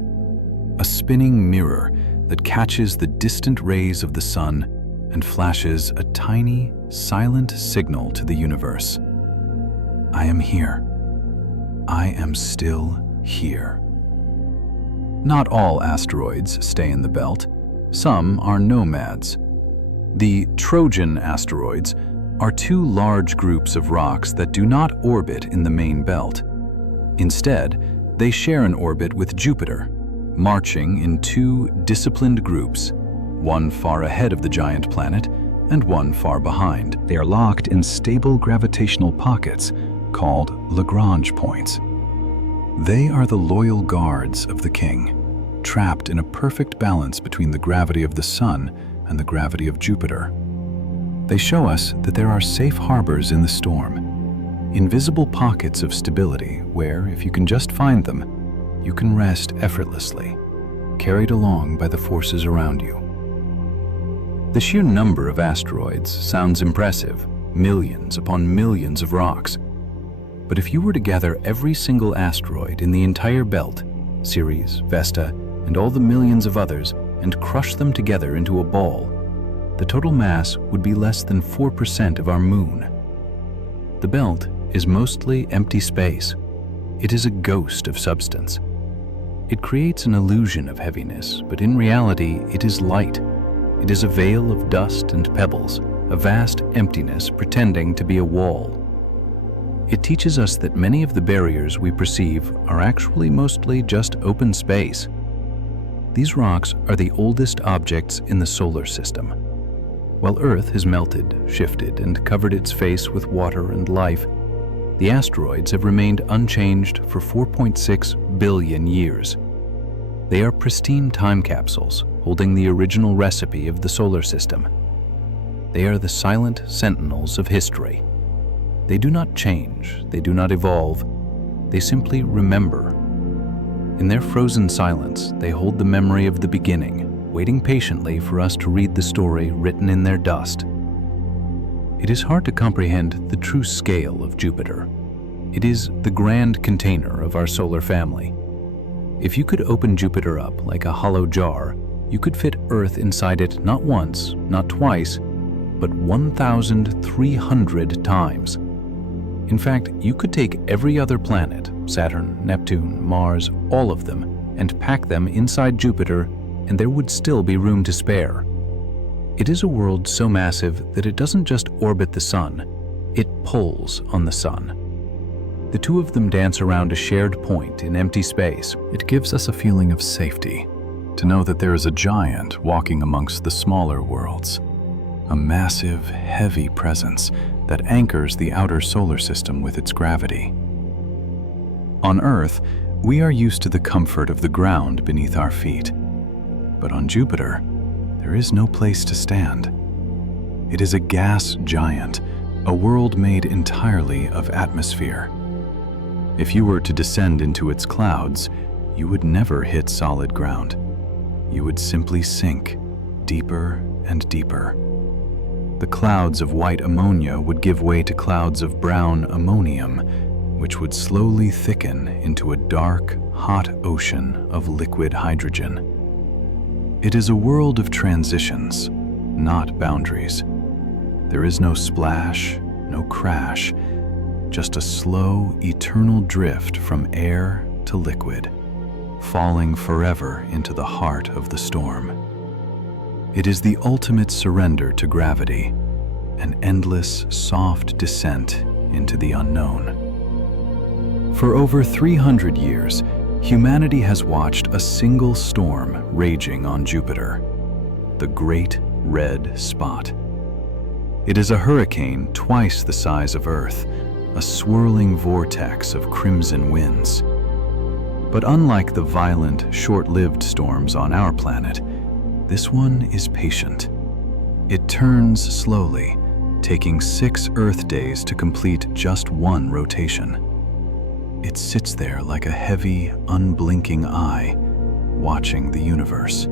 a spinning mirror that catches the distant rays of the sun and flashes a tiny, silent signal to the universe. I am here. I am still here. Not all asteroids stay in the belt. Some are nomads. The Trojan asteroids are two large groups of rocks that do not orbit in the main belt. Instead, they share an orbit with Jupiter, marching in two disciplined groups, one far ahead of the giant planet and one far behind. They are locked in stable gravitational pockets called Lagrange points. They are the loyal guards of the king, trapped in a perfect balance between the gravity of the sun and the gravity of Jupiter. They show us that there are safe harbors in the storm, invisible pockets of stability where, if you can just find them, you can rest effortlessly, carried along by the forces around you. The sheer number of asteroids sounds impressive, millions upon millions of rocks. But if you were to gather every single asteroid in the entire belt, Ceres, Vesta, and all the millions of others, and crush them together into a ball, the total mass would be less than 4% of our moon. The belt is mostly empty space. It is a ghost of substance. It creates an illusion of heaviness, but in reality, it is light. It is a veil of dust and pebbles, a vast emptiness pretending to be a wall. It teaches us that many of the barriers we perceive are actually mostly just open space. These rocks are the oldest objects in the solar system. While Earth has melted, shifted, and covered its face with water and life, the asteroids have remained unchanged for 4.6 billion years. They are pristine time capsules holding the original recipe of the solar system. They are the silent sentinels of history. They do not change, they do not evolve, they simply remember. In their frozen silence, they hold the memory of the beginning, waiting patiently for us to read the story written in their dust. It is hard to comprehend the true scale of Jupiter. It is the grand container of our solar family. If you could open Jupiter up like a hollow jar, you could fit Earth inside it not once, not twice, but 1,300 times. In fact, you could take every other planet, Saturn, Neptune, Mars, all of them, and pack them inside Jupiter, and there would still be room to spare. It is a world so massive that it doesn't just orbit the sun, it pulls on the sun. The two of them dance around a shared point in empty space. It gives us a feeling of safety, to know that there is a giant walking amongst the smaller worlds, a massive, heavy presence that anchors the outer solar system with its gravity. On Earth, we are used to the comfort of the ground beneath our feet. But on Jupiter, there is no place to stand. It is a gas giant, a world made entirely of atmosphere. If you were to descend into its clouds, you would never hit solid ground. You would simply sink deeper and deeper. The clouds of white ammonia would give way to clouds of brown ammonium, which would slowly thicken into a dark, hot ocean of liquid hydrogen. It is a world of transitions, not boundaries. There is no splash, no crash, just a slow, eternal drift from air to liquid, falling forever into the heart of the storm. It is the ultimate surrender to gravity, an endless, soft descent into the unknown. For over 300 years, humanity has watched a single storm raging on Jupiter, the Great Red Spot. It is a hurricane twice the size of Earth, a swirling vortex of crimson winds. But unlike the violent, short-lived storms on our planet, this one is patient. It turns slowly, taking 6 Earth days to complete just one rotation. it sits there like a heavy, unblinking eye, watching the universe.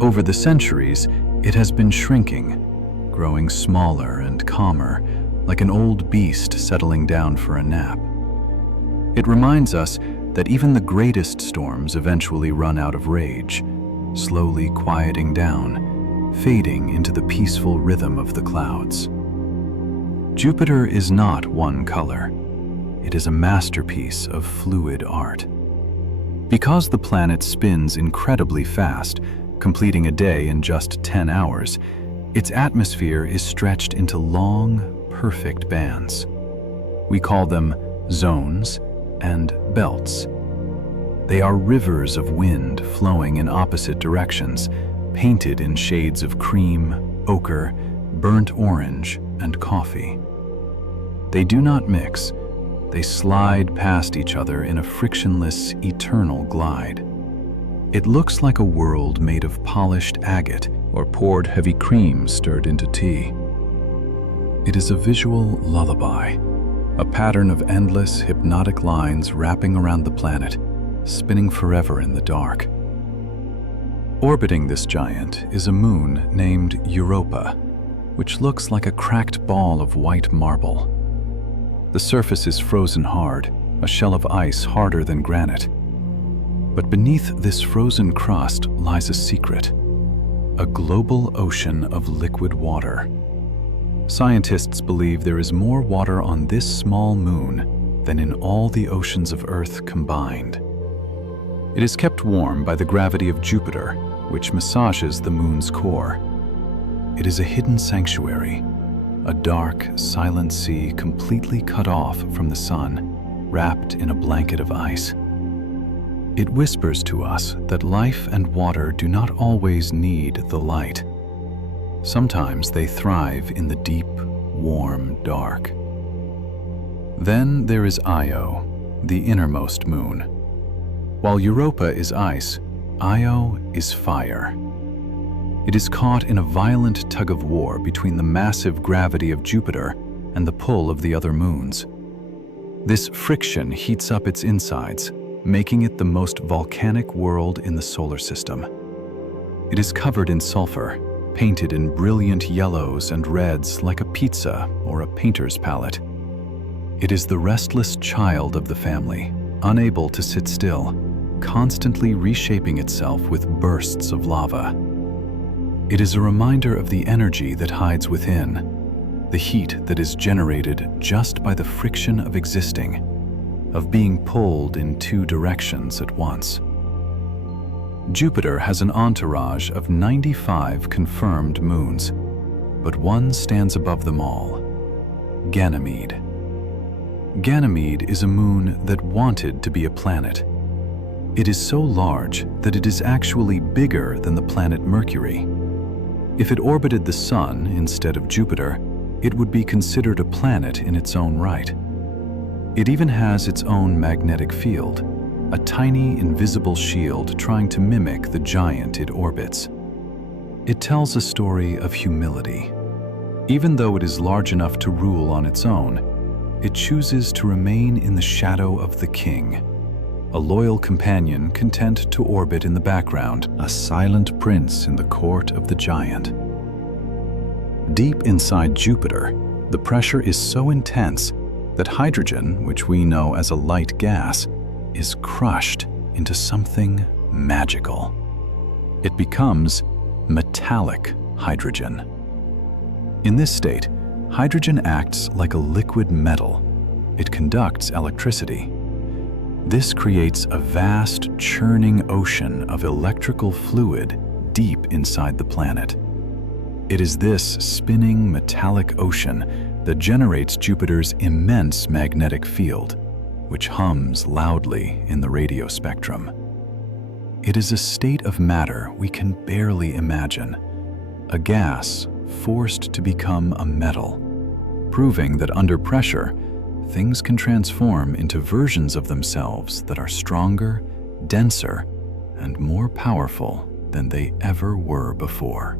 Over the centuries, it has been shrinking, growing smaller and calmer, like an old beast settling down for a nap. It reminds us that even the greatest storms eventually run out of rage, slowly quieting down, fading into the peaceful rhythm of the clouds. Jupiter is not one color. It is a masterpiece of fluid art. Because the planet spins incredibly fast, completing a day in just 10 hours, its atmosphere is stretched into long, perfect bands. We call them zones and belts. They are rivers of wind flowing in opposite directions, painted in shades of cream, ochre, burnt orange, and coffee. They do not mix. They slide past each other in a frictionless, eternal glide. It looks like a world made of polished agate or poured heavy cream stirred into tea. It is a visual lullaby, a pattern of endless, hypnotic lines wrapping around the planet, spinning forever in the dark. Orbiting this giant is a moon named Europa, which looks like a cracked ball of white marble. The surface is frozen hard, a shell of ice harder than granite. But beneath this frozen crust lies a secret, a global ocean of liquid water. Scientists believe there is more water on this small moon than in all the oceans of Earth combined. It is kept warm by the gravity of Jupiter, which massages the moon's core. It is a hidden sanctuary, a dark, silent sea completely cut off from the sun, wrapped in a blanket of ice. It whispers to us that life and water do not always need the light. Sometimes they thrive in the deep, warm dark. Then there is Io, the innermost moon. While Europa is ice, Io is fire. It is caught in a violent tug-of-war between the massive gravity of Jupiter and the pull of the other moons. This friction heats up its insides, making it the most volcanic world in the solar system. It is covered in sulfur, painted in brilliant yellows and reds like a pizza or a painter's palette. It is the restless child of the family, unable to sit still, constantly reshaping itself with bursts of lava. It is a reminder of the energy that hides within, the heat that is generated just by the friction of existing, of being pulled in two directions at once. Jupiter has an entourage of 95 confirmed moons, but one stands above them all: Ganymede. Ganymede is a moon that wanted to be a planet. It is so large that it is actually bigger than the planet Mercury. If it orbited the Sun instead of Jupiter, it would be considered a planet in its own right. It even has its own magnetic field, a tiny invisible shield trying to mimic the giant it orbits. It tells a story of humility. Even though it is large enough to rule on its own, it chooses to remain in the shadow of the king, a loyal companion content to orbit in the background, a silent prince in the court of the giant. Deep inside Jupiter, the pressure is so intense that hydrogen, which we know as a light gas, is crushed into something magical. It becomes metallic hydrogen. In this state, hydrogen acts like a liquid metal. It conducts electricity. This creates a vast, churning ocean of electrical fluid deep inside the planet. It is this spinning metallic ocean that generates Jupiter's immense magnetic field, which hums loudly in the radio spectrum. It is a state of matter we can barely imagine, a gas forced to become a metal, proving that under pressure, things can transform into versions of themselves that are stronger, denser, and more powerful than they ever were before.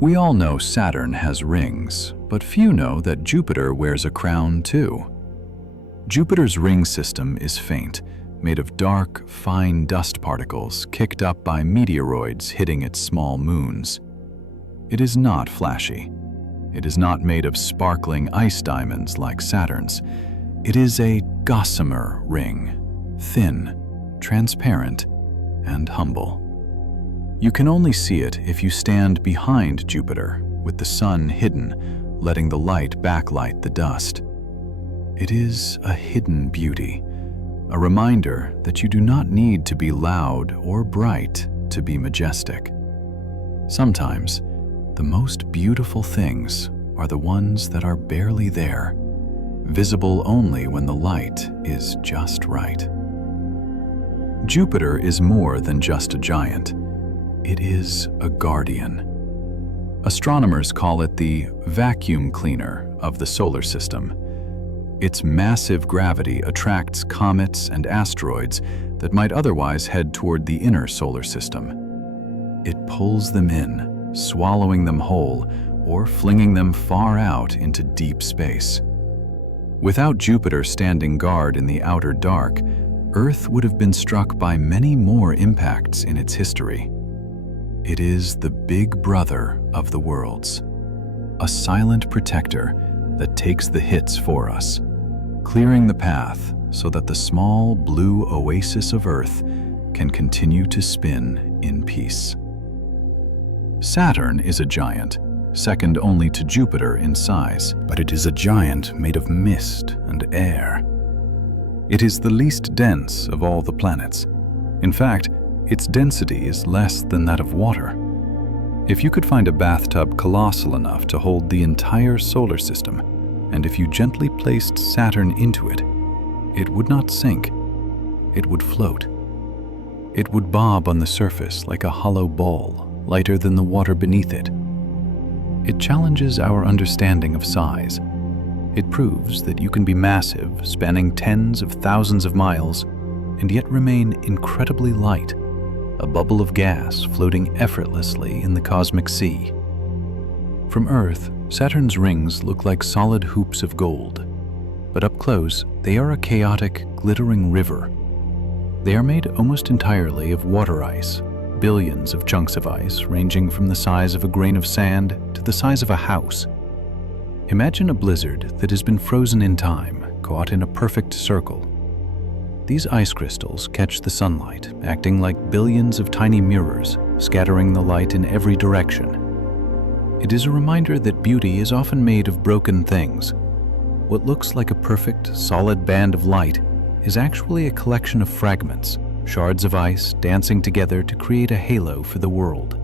We all know Saturn has rings, but few know that Jupiter wears a crown too. Jupiter's ring system is faint, made of dark, fine dust particles kicked up by meteoroids hitting its small moons. It is not flashy. It is not made of sparkling ice diamonds like Saturn's. It is a gossamer ring, thin, transparent, and humble. You can only see it if you stand behind Jupiter, with the sun hidden, letting the light backlight the dust. It is a hidden beauty, a reminder that you do not need to be loud or bright to be majestic. Sometimes, the most beautiful things are the ones that are barely there, visible only when the light is just right. Jupiter is more than just a giant. It is a guardian. Astronomers call it the vacuum cleaner of the solar system. Its massive gravity attracts comets and asteroids that might otherwise head toward the inner solar system. It pulls them in, swallowing them whole, or flinging them far out into deep space. Without Jupiter standing guard in the outer dark, Earth would have been struck by many more impacts in its history. It is the big brother of the worlds, a silent protector that takes the hits for us, clearing the path so that the small blue oasis of Earth can continue to spin in peace. Saturn is a giant, second only to Jupiter in size, but it is a giant made of mist and air. It is the least dense of all the planets. In fact, its density is less than that of water. If you could find a bathtub colossal enough to hold the entire solar system, and if you gently placed Saturn into it, it would not sink. It would float. It would bob on the surface like a hollow ball, lighter than the water beneath it. It challenges our understanding of size. It proves that you can be massive, spanning tens of thousands of miles, and yet remain incredibly light, a bubble of gas floating effortlessly in the cosmic sea. From Earth, Saturn's rings look like solid hoops of gold, but up close, they are a chaotic, glittering river. They are made almost entirely of water ice, billions of chunks of ice ranging from the size of a grain of sand to the size of a house. Imagine a blizzard that has been frozen in time, caught in a perfect circle. These ice crystals catch the sunlight, acting like billions of tiny mirrors, scattering the light in every direction. It is a reminder that beauty is often made of broken things. What looks like a perfect, solid band of light is actually a collection of fragments, shards of ice dancing together to create a halo for the world.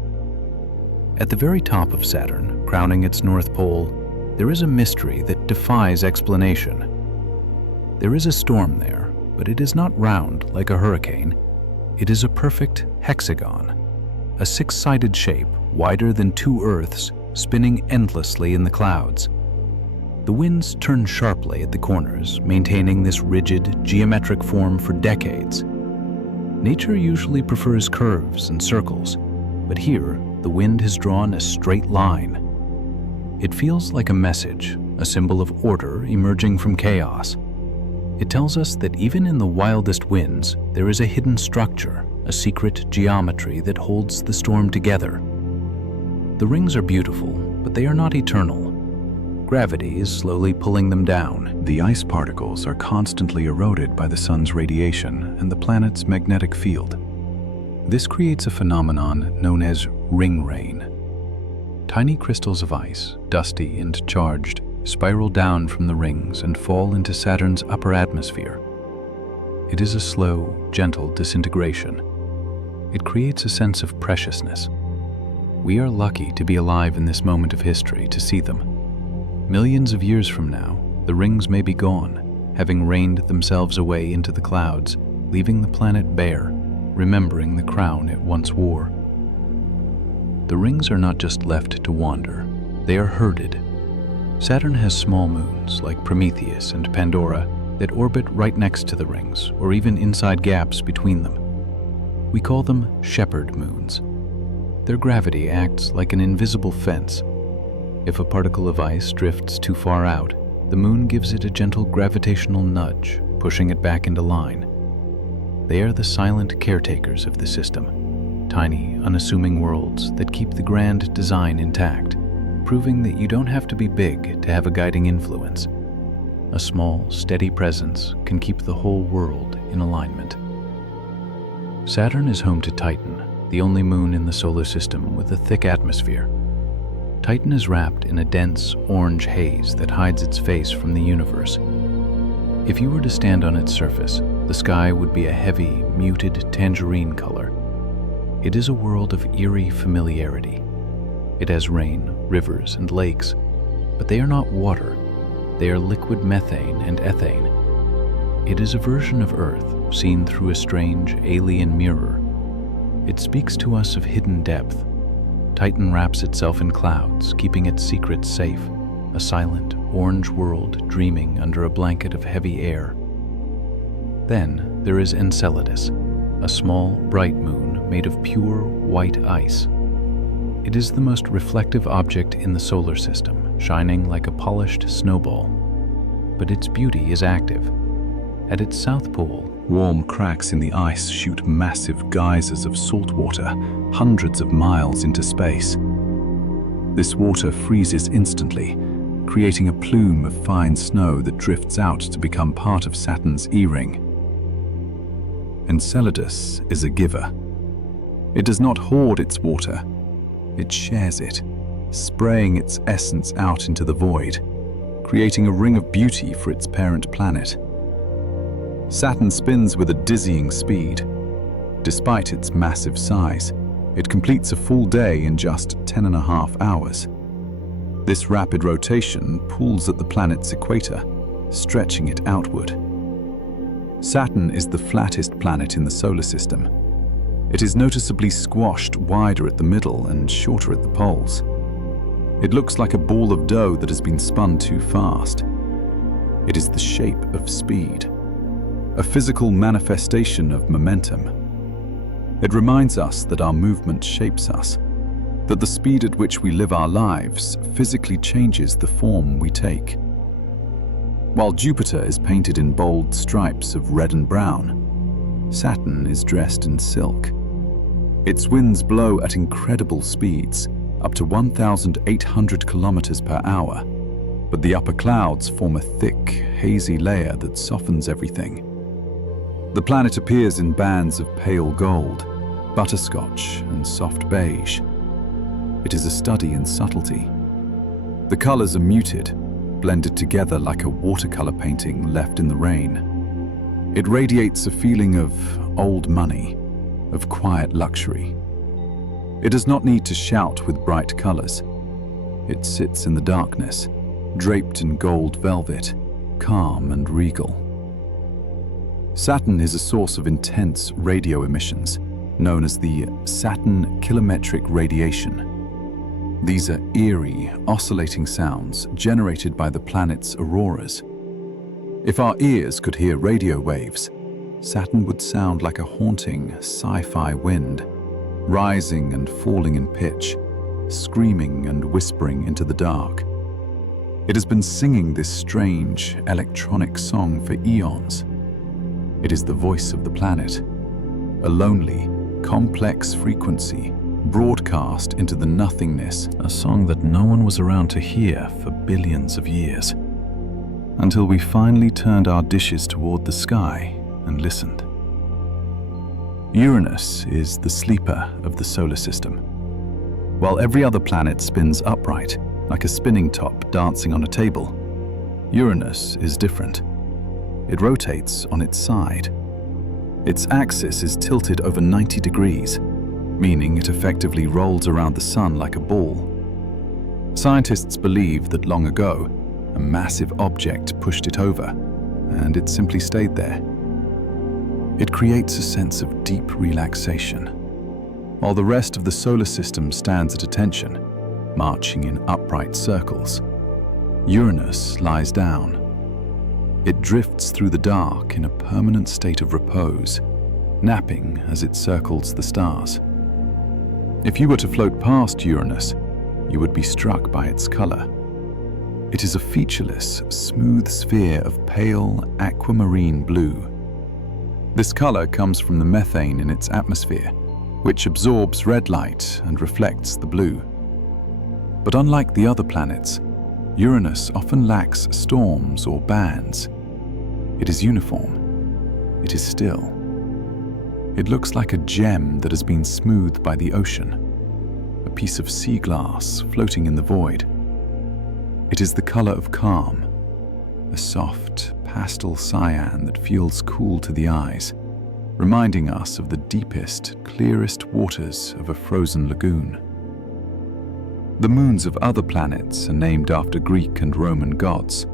At the very top of Saturn, crowning its North Pole, there is a mystery that defies explanation. There is a storm there, but it is not round like a hurricane. It is a perfect hexagon, a six-sided shape wider than two Earths spinning endlessly in the clouds. The winds turn sharply at the corners, maintaining this rigid, geometric form for decades. Nature usually prefers curves and circles, but here the wind has drawn a straight line. It feels like a message, a symbol of order emerging from chaos. It tells us that even in the wildest winds, there is a hidden structure, a secret geometry that holds the storm together. The rings are beautiful, but they are not eternal. Gravity is slowly pulling them down. The ice particles are constantly eroded by the sun's radiation and the planet's magnetic field. This creates a phenomenon known as ring rain. Tiny crystals of ice, dusty and charged, spiral down from the rings and fall into Saturn's upper atmosphere. It is a slow, gentle disintegration. It creates a sense of preciousness. We are lucky to be alive in this moment of history to see them. Millions of years from now, the rings may be gone, having rained themselves away into the clouds, leaving the planet bare, remembering the crown it once wore. The rings are not just left to wander, they are herded. Saturn has small moons like Prometheus and Pandora that orbit right next to the rings or even inside gaps between them. We call them shepherd moons. Their gravity acts like an invisible fence. If a particle of ice drifts too far out, the moon gives it a gentle gravitational nudge, pushing it back into line. They are the silent caretakers of the system, tiny, unassuming worlds that keep the grand design intact, proving that you don't have to be big to have a guiding influence. A small, steady presence can keep the whole world in alignment. Saturn is home to Titan, the only moon in the solar system with a thick atmosphere. Titan is wrapped in a dense orange haze that hides its face from the universe. If you were to stand on its surface, the sky would be a heavy, muted tangerine color. It is a world of eerie familiarity. It has rain, rivers, and lakes, but they are not water. They are liquid methane and ethane. It is a version of Earth seen through a strange alien mirror. It speaks to us of hidden depth. Titan wraps itself in clouds, keeping its secrets safe, a silent, orange world dreaming under a blanket of heavy air. Then there is Enceladus, a small, bright moon made of pure, white ice. It is the most reflective object in the solar system, shining like a polished snowball. But its beauty is active. At its south pole, Warm cracks in the ice shoot massive geysers of salt water hundreds of miles into space. This water freezes instantly, creating a plume of fine snow that drifts out to become part of Saturn's E-ring. Enceladus is a giver. It does not hoard its water, it shares it, spraying its essence out into the void, creating a ring of beauty for its parent planet. Saturn spins with a dizzying speed. Despite its massive size, it completes a full day in just 10.5 hours. This rapid rotation pulls at the planet's equator, stretching it outward. Saturn is the flattest planet in the solar system. It is noticeably squashed wider at the middle and shorter at the poles. It looks like a ball of dough that has been spun too fast. It is the shape of speed, a physical manifestation of momentum. It reminds us that our movement shapes us, that the speed at which we live our lives physically changes the form we take. While Jupiter is painted in bold stripes of red and brown, Saturn is dressed in silk. Its winds blow at incredible speeds, up to 1,800 kilometers per hour, but the upper clouds form a thick, hazy layer that softens everything. The planet appears in bands of pale gold, butterscotch, and soft beige. It is a study in subtlety. The colors are muted, blended together like a watercolor painting left in the rain. It radiates a feeling of old money, of quiet luxury. It does not need to shout with bright colors. It sits in the darkness, draped in gold velvet, calm and regal. Saturn is a source of intense radio emissions, known as the Saturn kilometric radiation. These are eerie, oscillating sounds generated by the planet's auroras. If our ears could hear radio waves, Saturn would sound like a haunting sci-fi wind, rising and falling in pitch, screaming and whispering into the dark. It has been singing this strange, electronic song for eons. It is the voice of the planet, a lonely, complex frequency broadcast into the nothingness, a song that no one was around to hear for billions of years, until we finally turned our dishes toward the sky and listened. Uranus is the sleeper of the solar system. While every other planet spins upright, like a spinning top dancing on a table, Uranus is different. It rotates on its side. Its axis is tilted over 90 degrees, meaning it effectively rolls around the sun like a ball. Scientists believe that long ago, a massive object pushed it over, and it simply stayed there. It creates a sense of deep relaxation, while the rest of the solar system stands at attention, marching in upright circles. Uranus lies down. It drifts through the dark in a permanent state of repose, napping as it circles the stars. If you were to float past Uranus, you would be struck by its color. It is a featureless, smooth sphere of pale aquamarine blue. This color comes from the methane in its atmosphere, which absorbs red light and reflects the blue. But unlike the other planets, Uranus often lacks storms or bands. It is uniform. It is still. It looks like a gem that has been smoothed by the ocean, a piece of sea glass floating in the void. It is the color of calm, a soft pastel cyan that feels cool to the eyes, reminding us of the deepest, clearest waters of a frozen lagoon. The moons of other planets are named after Greek and Roman gods,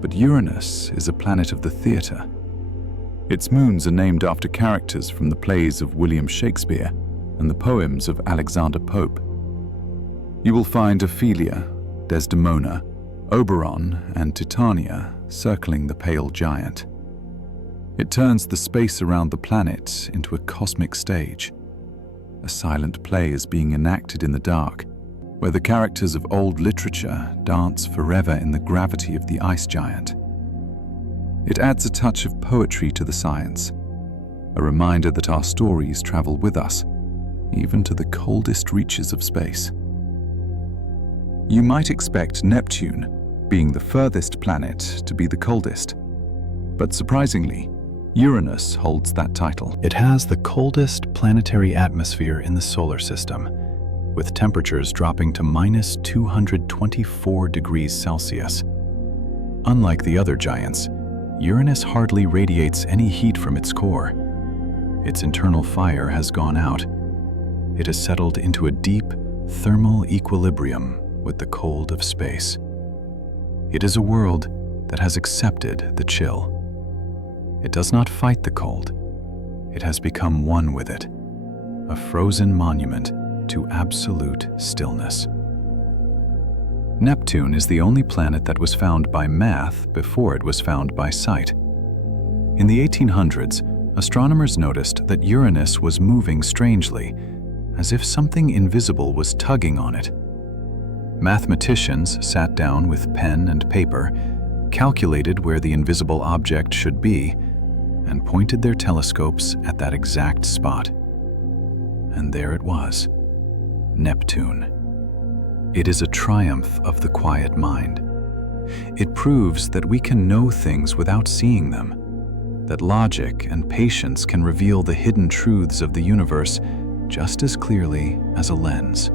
but Uranus is a planet of the theater. Its moons are named after characters from the plays of William Shakespeare and the poems of Alexander Pope. You will find Ophelia, Desdemona, Oberon, and Titania circling the pale giant. It turns the space around the planet into a cosmic stage. A silent play is being enacted in the dark, where the characters of old literature dance forever in the gravity of the ice giant. It adds a touch of poetry to the science, a reminder that our stories travel with us, even to the coldest reaches of space. You might expect Neptune, being the furthest planet, to be the coldest. But surprisingly, Uranus holds that title. It has the coldest planetary atmosphere in the solar system, with temperatures dropping to minus 224 degrees Celsius. Unlike the other giants, Uranus hardly radiates any heat from its core. Its internal fire has gone out. It has settled into a deep, thermal equilibrium with the cold of space. It is a world that has accepted the chill. It does not fight the cold. It has become one with it, a frozen monument to absolute stillness. Neptune is the only planet that was found by math before it was found by sight. In the 1800s, astronomers noticed that Uranus was moving strangely, as if something invisible was tugging on it. Mathematicians sat down with pen and paper, calculated where the invisible object should be, and pointed their telescopes at that exact spot. And there it was, Neptune. It is a triumph of the quiet mind. It proves that we can know things without seeing them, that logic and patience can reveal the hidden truths of the universe just as clearly as a lens.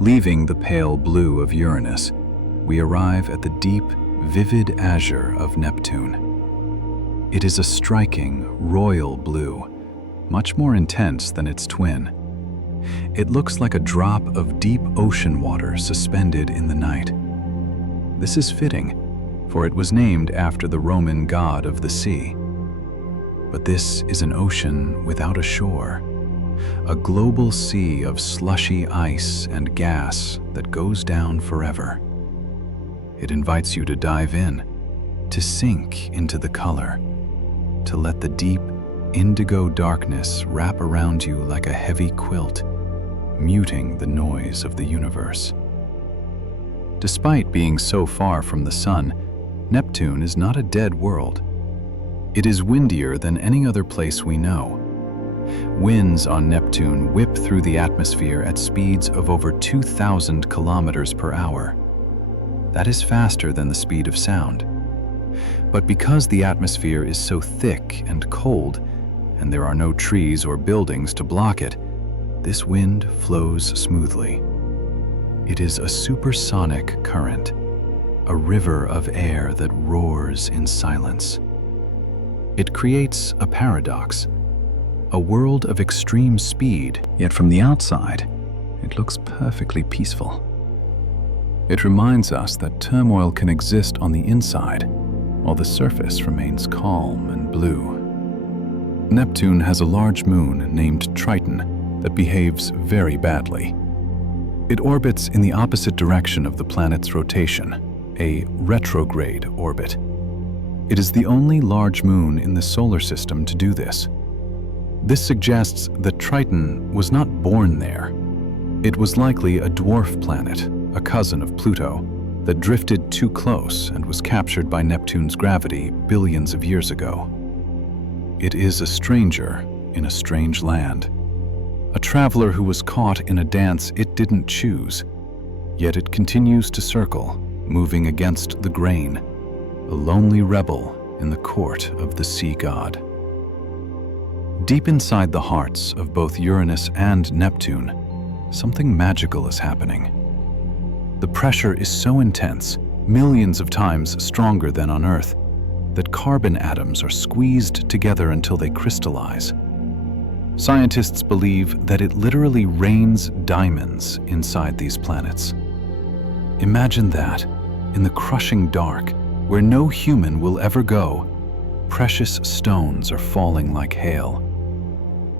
Leaving the pale blue of Uranus, we arrive at the deep, vivid azure of Neptune. It is a striking, royal blue, much more intense than its twin. It looks like a drop of deep ocean water suspended in the night. This is fitting, for it was named after the Roman god of the sea. But this is an ocean without a shore, a global sea of slushy ice and gas that goes down forever. It invites you to dive in, to sink into the color, to let the deep, indigo darkness wrap around you like a heavy quilt, muting the noise of the universe. Despite being so far from the sun, Neptune is not a dead world. It is windier than any other place we know. Winds on Neptune whip through the atmosphere at speeds of over 2,000 kilometers per hour. That is faster than the speed of sound. But because the atmosphere is so thick and cold, and there are no trees or buildings to block it, this wind flows smoothly. It is a supersonic current, a river of air that roars in silence. It creates a paradox, a world of extreme speed, yet from the outside, it looks perfectly peaceful. It reminds us that turmoil can exist on the inside, while the surface remains calm and blue. Neptune has a large moon named Triton that behaves very badly. It orbits in the opposite direction of the planet's rotation, a retrograde orbit. It is the only large moon in the solar system to do this. This suggests that Triton was not born there. It was likely a dwarf planet, a cousin of Pluto, that drifted too close and was captured by Neptune's gravity billions of years ago. It is a stranger in a strange land, a traveler who was caught in a dance it didn't choose, yet it continues to circle, moving against the grain, a lonely rebel in the court of the sea god. Deep inside the hearts of both Uranus and Neptune, something magical is happening. The pressure is so intense, millions of times stronger than on Earth, that carbon atoms are squeezed together until they crystallize. Scientists believe that it literally rains diamonds inside these planets. Imagine that, in the crushing dark, where no human will ever go, precious stones are falling like hail.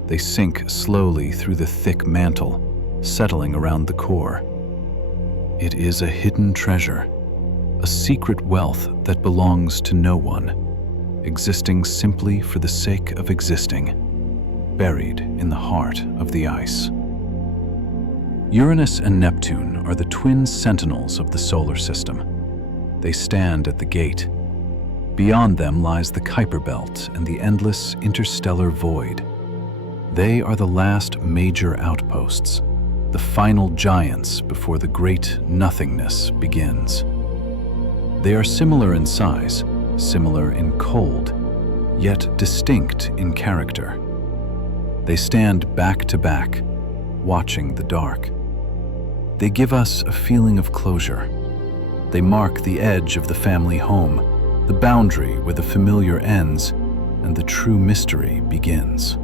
They sink slowly through the thick mantle, settling around the core. It is a hidden treasure, a secret wealth that belongs to no one, existing simply for the sake of existing, buried in the heart of the ice. Uranus and Neptune are the twin sentinels of the solar system. They stand at the gate. Beyond them lies the Kuiper Belt and the endless interstellar void. They are the last major outposts, the final giants before the great nothingness begins. They are similar in size, similar in cold, yet distinct in character. They stand back to back, watching the dark. They give us a feeling of closure. They mark the edge of the family home, the boundary where the familiar ends and the true mystery begins.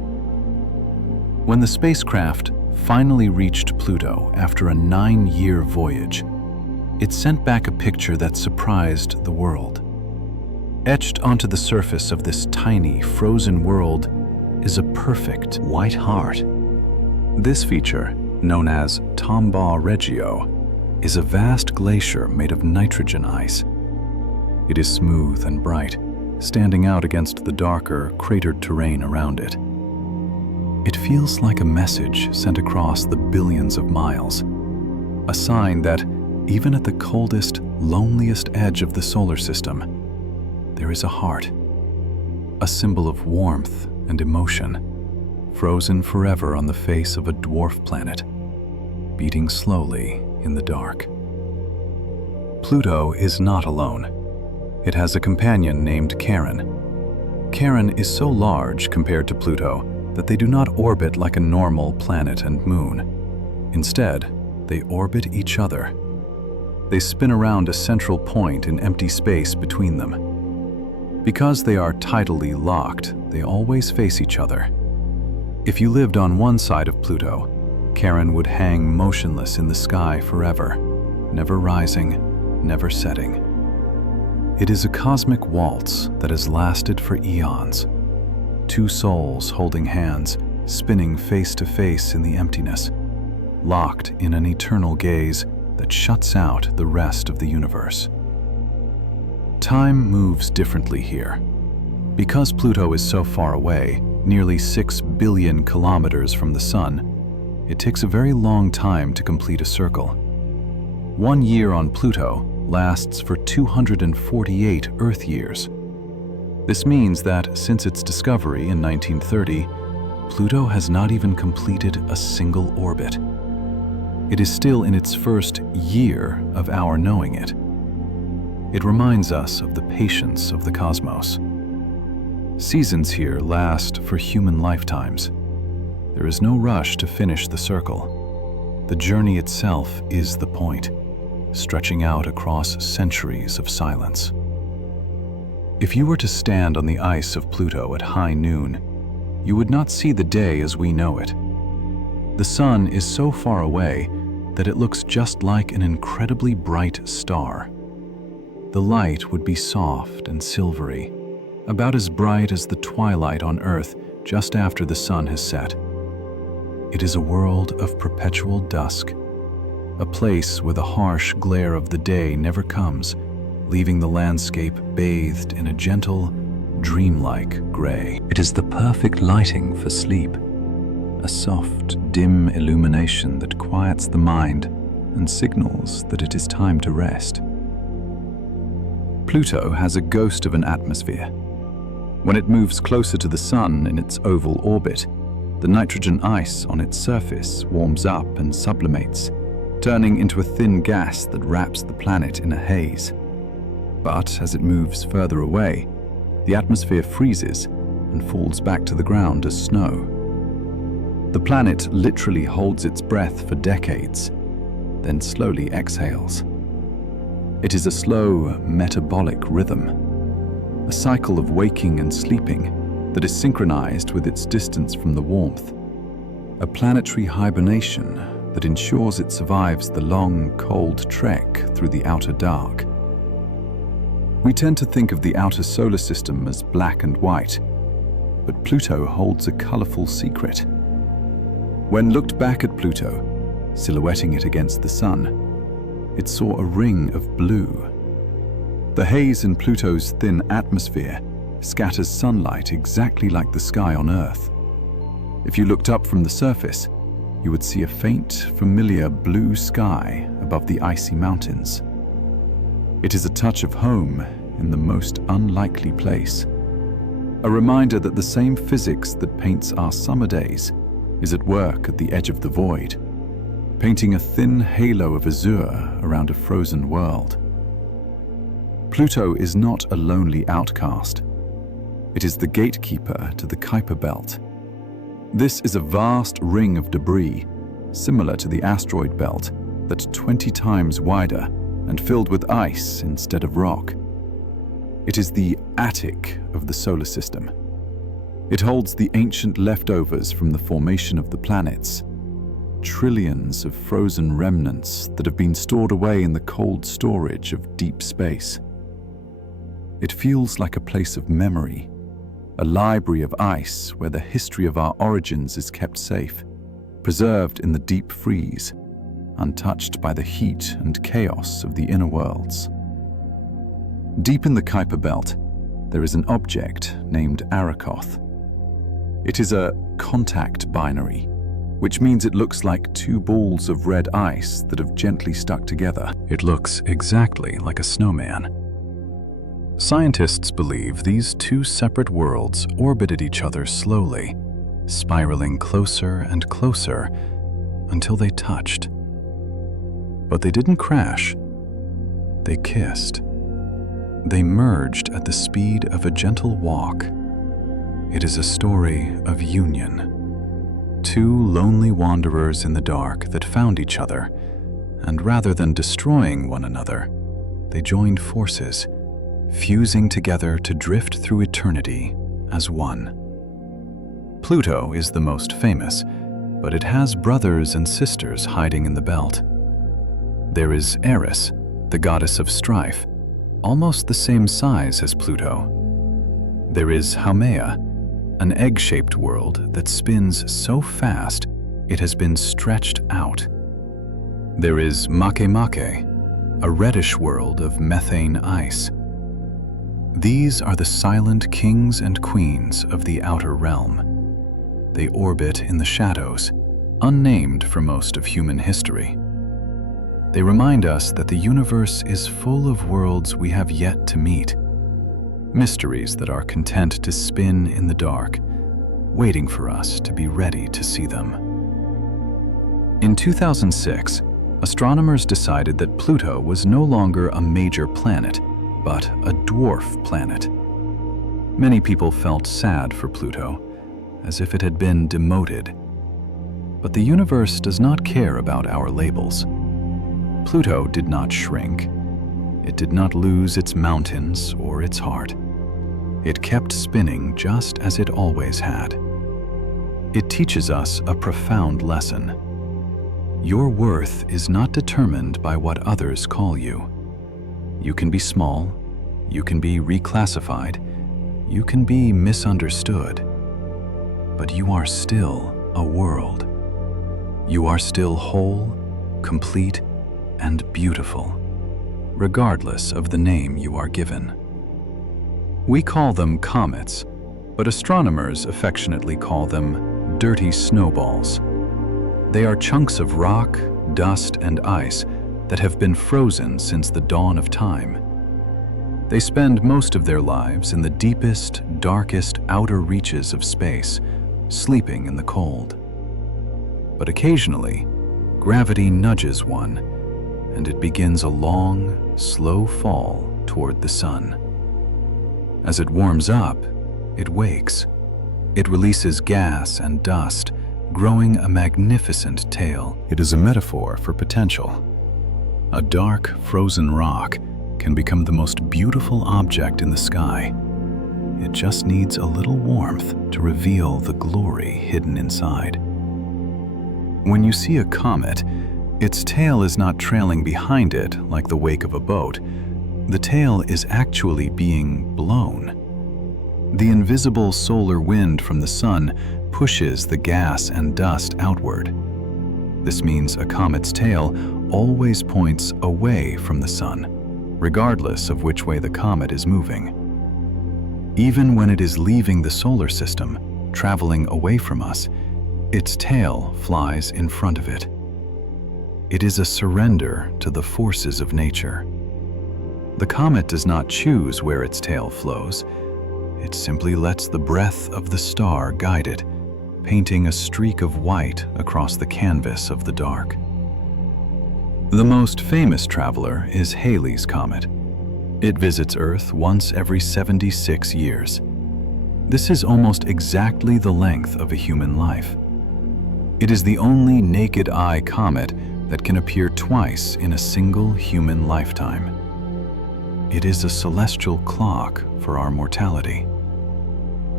When the spacecraft finally reached Pluto after a 9-year voyage, it sent back a picture that surprised the world. Etched onto the surface of this tiny, frozen world is a perfect white heart. This feature, known as Tombaugh Regio, is a vast glacier made of nitrogen ice. It is smooth and bright, standing out against the darker, cratered terrain around it. It feels like a message sent across the billions of miles, a sign that even at the coldest, loneliest edge of the solar system, there is a heart, a symbol of warmth and emotion, frozen forever on the face of a dwarf planet, beating slowly in the dark. Pluto is not alone. It has a companion named Charon. Charon is so large compared to Pluto that they do not orbit like a normal planet and moon. Instead, they orbit each other. They spin around a central point in empty space between them. Because they are tidally locked, they always face each other. If you lived on one side of Pluto, Charon would hang motionless in the sky forever, never rising, never setting. It is a cosmic waltz that has lasted for eons. Two souls holding hands, spinning face to face in the emptiness, locked in an eternal gaze that shuts out the rest of the universe. Time moves differently here. Because Pluto is so far away, nearly 6 billion kilometers from the Sun, it takes a very long time to complete a circle. 1 year on Pluto lasts for 248 Earth years. This means that since its discovery in 1930, Pluto has not even completed a single orbit. It is still in its first year of our knowing it. It reminds us of the patience of the cosmos. Seasons here last for human lifetimes. There is no rush to finish the circle. The journey itself is the point, stretching out across centuries of silence. If you were to stand on the ice of Pluto at high noon, you would not see the day as we know it. The sun is so far away that it looks just like an incredibly bright star. The light would be soft and silvery, about as bright as the twilight on Earth just after the sun has set. It is a world of perpetual dusk, a place where the harsh glare of the day never comes, leaving the landscape bathed in a gentle, dreamlike gray. It is the perfect lighting for sleep, a soft, dim illumination that quiets the mind and signals that it is time to rest. Pluto has a ghost of an atmosphere. When it moves closer to the Sun in its oval orbit, the nitrogen ice on its surface warms up and sublimates, turning into a thin gas that wraps the planet in a haze. But as it moves further away, the atmosphere freezes and falls back to the ground as snow. The planet literally holds its breath for decades, then slowly exhales. It is a slow, metabolic rhythm, a cycle of waking and sleeping that is synchronized with its distance from the warmth, a planetary hibernation that ensures it survives the long, cold trek through the outer dark. We tend to think of the outer solar system as black and white, but Pluto holds a colorful secret. When looked back at Pluto, silhouetting it against the Sun, it saw a ring of blue. The haze in Pluto's thin atmosphere scatters sunlight exactly like the sky on Earth. If you looked up from the surface, you would see a faint, familiar blue sky above the icy mountains. It is a touch of home in the most unlikely place. A reminder that the same physics that paints our summer days is at work at the edge of the void, painting a thin halo of azure around a frozen world. Pluto is not a lonely outcast. It is the gatekeeper to the Kuiper Belt. This is a vast ring of debris, similar to the asteroid belt, that's 20 times wider and filled with ice instead of rock. It is the attic of the solar system. It holds the ancient leftovers from the formation of the planets, trillions of frozen remnants that have been stored away in the cold storage of deep space. It feels like a place of memory, a library of ice where the history of our origins is kept safe, preserved in the deep freeze, untouched by the heat and chaos of the inner worlds. Deep in the Kuiper Belt, there is an object named Arakoth. It is a contact binary, which means it looks like two balls of red ice that have gently stuck together. It looks exactly like a snowman. Scientists believe these two separate worlds orbited each other slowly, spiraling closer and closer until they touched. But they didn't crash. They kissed. They merged at the speed of a gentle walk. It is a story of union. Two lonely wanderers in the dark that found each other, and rather than destroying one another, they joined forces, fusing together to drift through eternity as one. Pluto is the most famous, but it has brothers and sisters hiding in the belt. There is Eris, the goddess of strife, almost the same size as Pluto. There is Haumea, an egg-shaped world that spins so fast it has been stretched out. There is Makemake, a reddish world of methane ice. These are the silent kings and queens of the outer realm. They orbit in the shadows, unnamed for most of human history. They remind us that the universe is full of worlds we have yet to meet, mysteries that are content to spin in the dark, waiting for us to be ready to see them. In 2006, astronomers decided that Pluto was no longer a major planet, but a dwarf planet. Many people felt sad for Pluto, as if it had been demoted. But the universe does not care about our labels. Pluto did not shrink. It did not lose its mountains or its heart. It kept spinning just as it always had. It teaches us a profound lesson. Your worth is not determined by what others call you. You can be small, you can be reclassified, you can be misunderstood, but you are still a world. You are still whole, complete, and beautiful, regardless of the name you are given. We call them comets, but astronomers affectionately call them dirty snowballs. They are chunks of rock, dust, and ice that have been frozen since the dawn of time. They spend most of their lives in the deepest, darkest outer reaches of space, sleeping in the cold. But occasionally, gravity nudges one, and it begins a long, slow fall toward the sun. As it warms up, it wakes. It releases gas and dust, growing a magnificent tail. It is a metaphor for potential. A dark, frozen rock can become the most beautiful object in the sky. It just needs a little warmth to reveal the glory hidden inside. When you see a comet, its tail is not trailing behind it like the wake of a boat. The tail is actually being blown. The invisible solar wind from the sun pushes the gas and dust outward. This means a comet's tail always points away from the sun, regardless of which way the comet is moving. Even when it is leaving the solar system, traveling away from us, its tail flies in front of it. It is a surrender to the forces of nature. The comet does not choose where its tail flows. It simply lets the breath of the star guide it, painting a streak of white across the canvas of the dark. The most famous traveler is Halley's Comet. It visits Earth once every 76 years. This is almost exactly the length of a human life. It is the only naked-eye comet that can appear twice in a single human lifetime. It is a celestial clock for our mortality.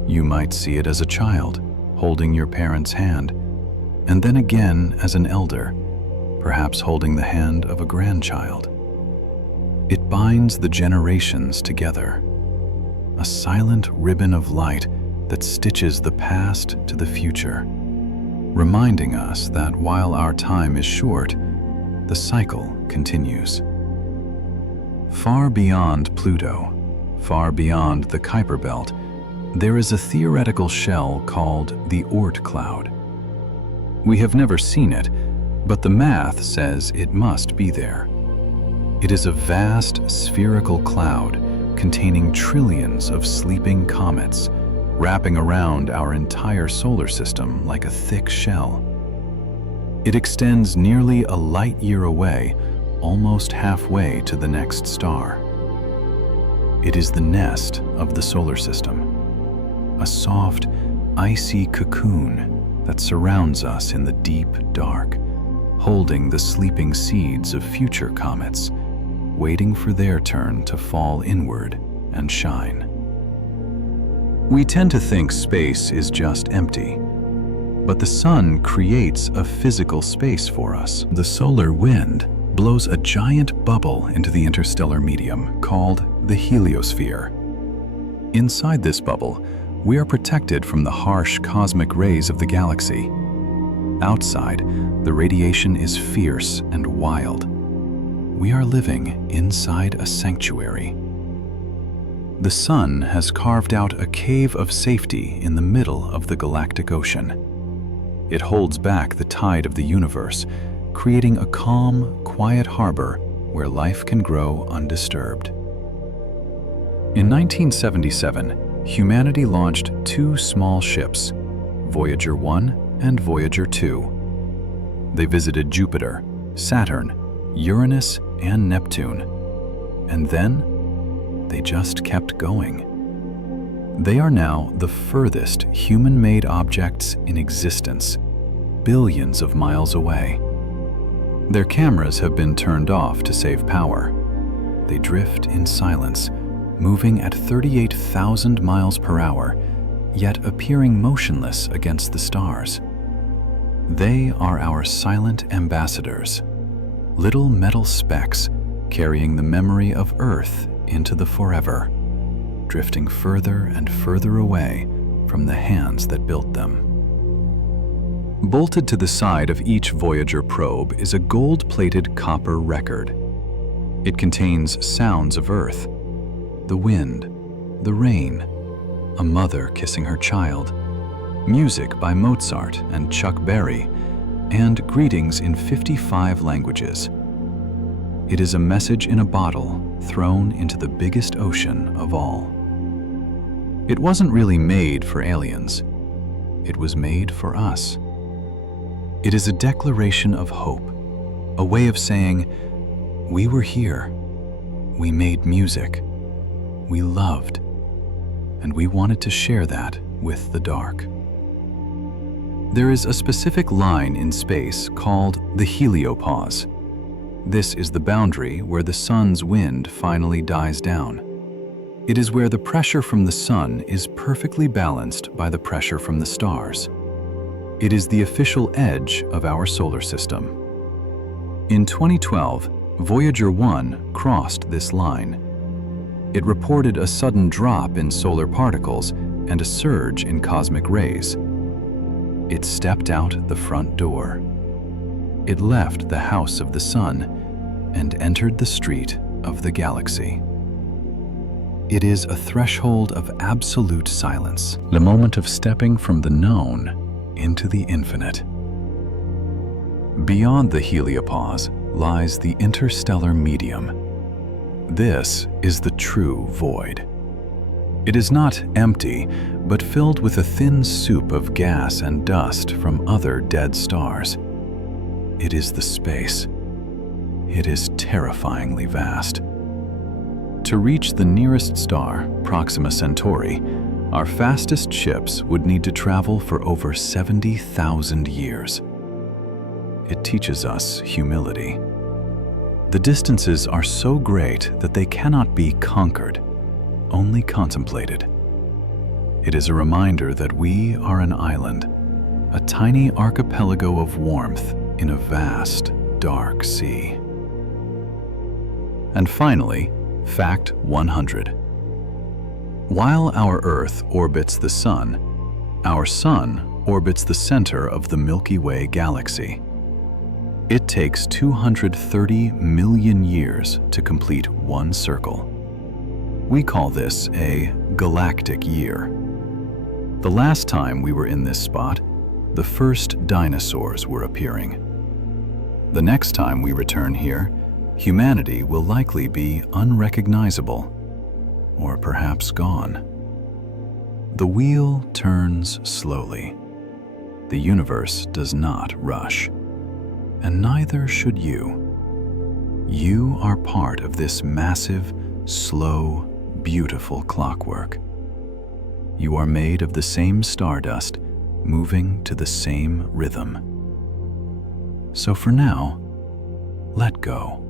You might see it as a child, holding your parent's hand, and then again as an elder, perhaps holding the hand of a grandchild. It binds the generations together, a silent ribbon of light that stitches the past to the future, reminding us that while our time is short, the cycle continues. Far beyond Pluto, far beyond the Kuiper Belt, there is a theoretical shell called the Oort Cloud. We have never seen it, but the math says it must be there. It is a vast spherical cloud containing trillions of sleeping comets, wrapping around our entire solar system like a thick shell. It extends nearly a light year away, almost halfway to the next star. It is the nest of the solar system, a soft, icy cocoon that surrounds us in the deep dark, holding the sleeping seeds of future comets, waiting for their turn to fall inward and shine. We tend to think space is just empty, but the sun creates a physical space for us. The solar wind blows a giant bubble into the interstellar medium called the heliosphere. Inside this bubble, we are protected from the harsh cosmic rays of the galaxy. Outside, the radiation is fierce and wild. We are living inside a sanctuary. The sun has carved out a cave of safety in the middle of the galactic ocean. It holds back the tide of the universe, creating a calm, quiet harbor where life can grow undisturbed. In 1977, humanity launched two small ships, Voyager 1 and Voyager 2. They visited Jupiter, Saturn, Uranus, and Neptune. And then, they just kept going. They are now the furthest human-made objects in existence, billions of miles away. Their cameras have been turned off to save power. They drift in silence, moving at 38,000 miles per hour, yet appearing motionless against the stars. They are our silent ambassadors, little metal specks carrying the memory of Earth into the forever, drifting further and further away from the hands that built them. Bolted to the side of each Voyager probe is a gold-plated copper record. It contains sounds of Earth, the wind, the rain, a mother kissing her child, music by Mozart and Chuck Berry, and greetings in 55 languages. It is a message in a bottle, thrown into the biggest ocean of all. It wasn't really made for aliens. It was made for us. It is a declaration of hope, a way of saying, we were here, we made music, we loved, and we wanted to share that with the dark. There is a specific line in space called the heliopause. This is the boundary where the sun's wind finally dies down. It is where the pressure from the sun is perfectly balanced by the pressure from the stars. It is the official edge of our solar system. In 2012, Voyager 1 crossed this line. It reported a sudden drop in solar particles and a surge in cosmic rays. It stepped out the front door. It left the house of the sun and entered the street of the galaxy. It is a threshold of absolute silence, the moment of stepping from the known into the infinite. Beyond the heliopause lies the interstellar medium. This is the true void. It is not empty, but filled with a thin soup of gas and dust from other dead stars. It is the space. It is terrifyingly vast. To reach the nearest star, Proxima Centauri, our fastest ships would need to travel for over 70,000 years. It teaches us humility. The distances are so great that they cannot be conquered, only contemplated. It is a reminder that we are an island, a tiny archipelago of warmth in a vast, dark sea. And finally, fact 100. While our Earth orbits the Sun, our Sun orbits the center of the Milky Way galaxy. It takes 230 million years to complete one circle. We call this a galactic year. The last time we were in this spot, the first dinosaurs were appearing. The next time we return here, humanity will likely be unrecognizable, or perhaps gone. The wheel turns slowly. The universe does not rush, and neither should you. You are part of this massive, slow, beautiful clockwork. You are made of the same stardust, moving to the same rhythm. So for now, let go.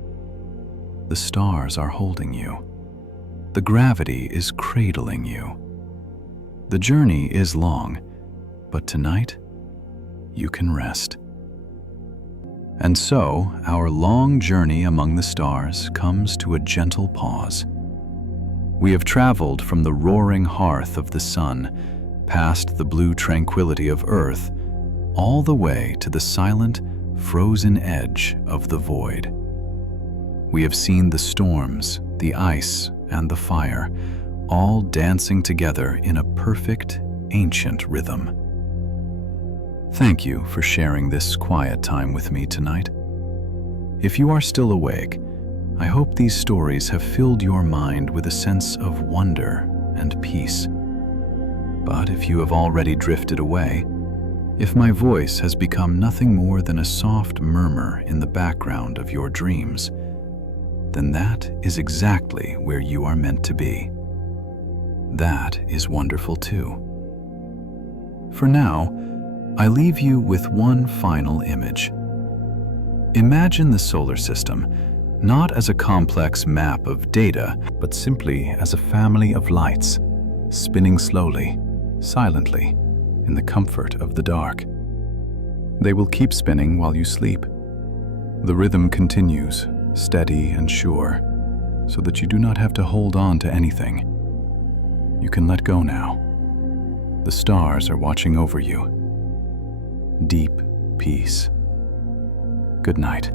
The stars are holding you. The gravity is cradling you. The journey is long, but tonight, you can rest. And so, our long journey among the stars comes to a gentle pause. We have traveled from the roaring hearth of the sun, past the blue tranquility of Earth, all the way to the silent, frozen edge of the void. We have seen the storms, the ice, and the fire, all dancing together in a perfect, ancient rhythm. Thank you for sharing this quiet time with me tonight. If you are still awake, I hope these stories have filled your mind with a sense of wonder and peace. But if you have already drifted away, if my voice has become nothing more than a soft murmur in the background of your dreams, then that is exactly where you are meant to be. That is wonderful too. For now, I leave you with one final image. Imagine the solar system not as a complex map of data, but simply as a family of lights, spinning slowly, silently, in the comfort of the dark. They will keep spinning while you sleep. The rhythm continues, steady and sure, so that you do not have to hold on to anything. You can let go now. The stars are watching over you. Deep peace. Good night.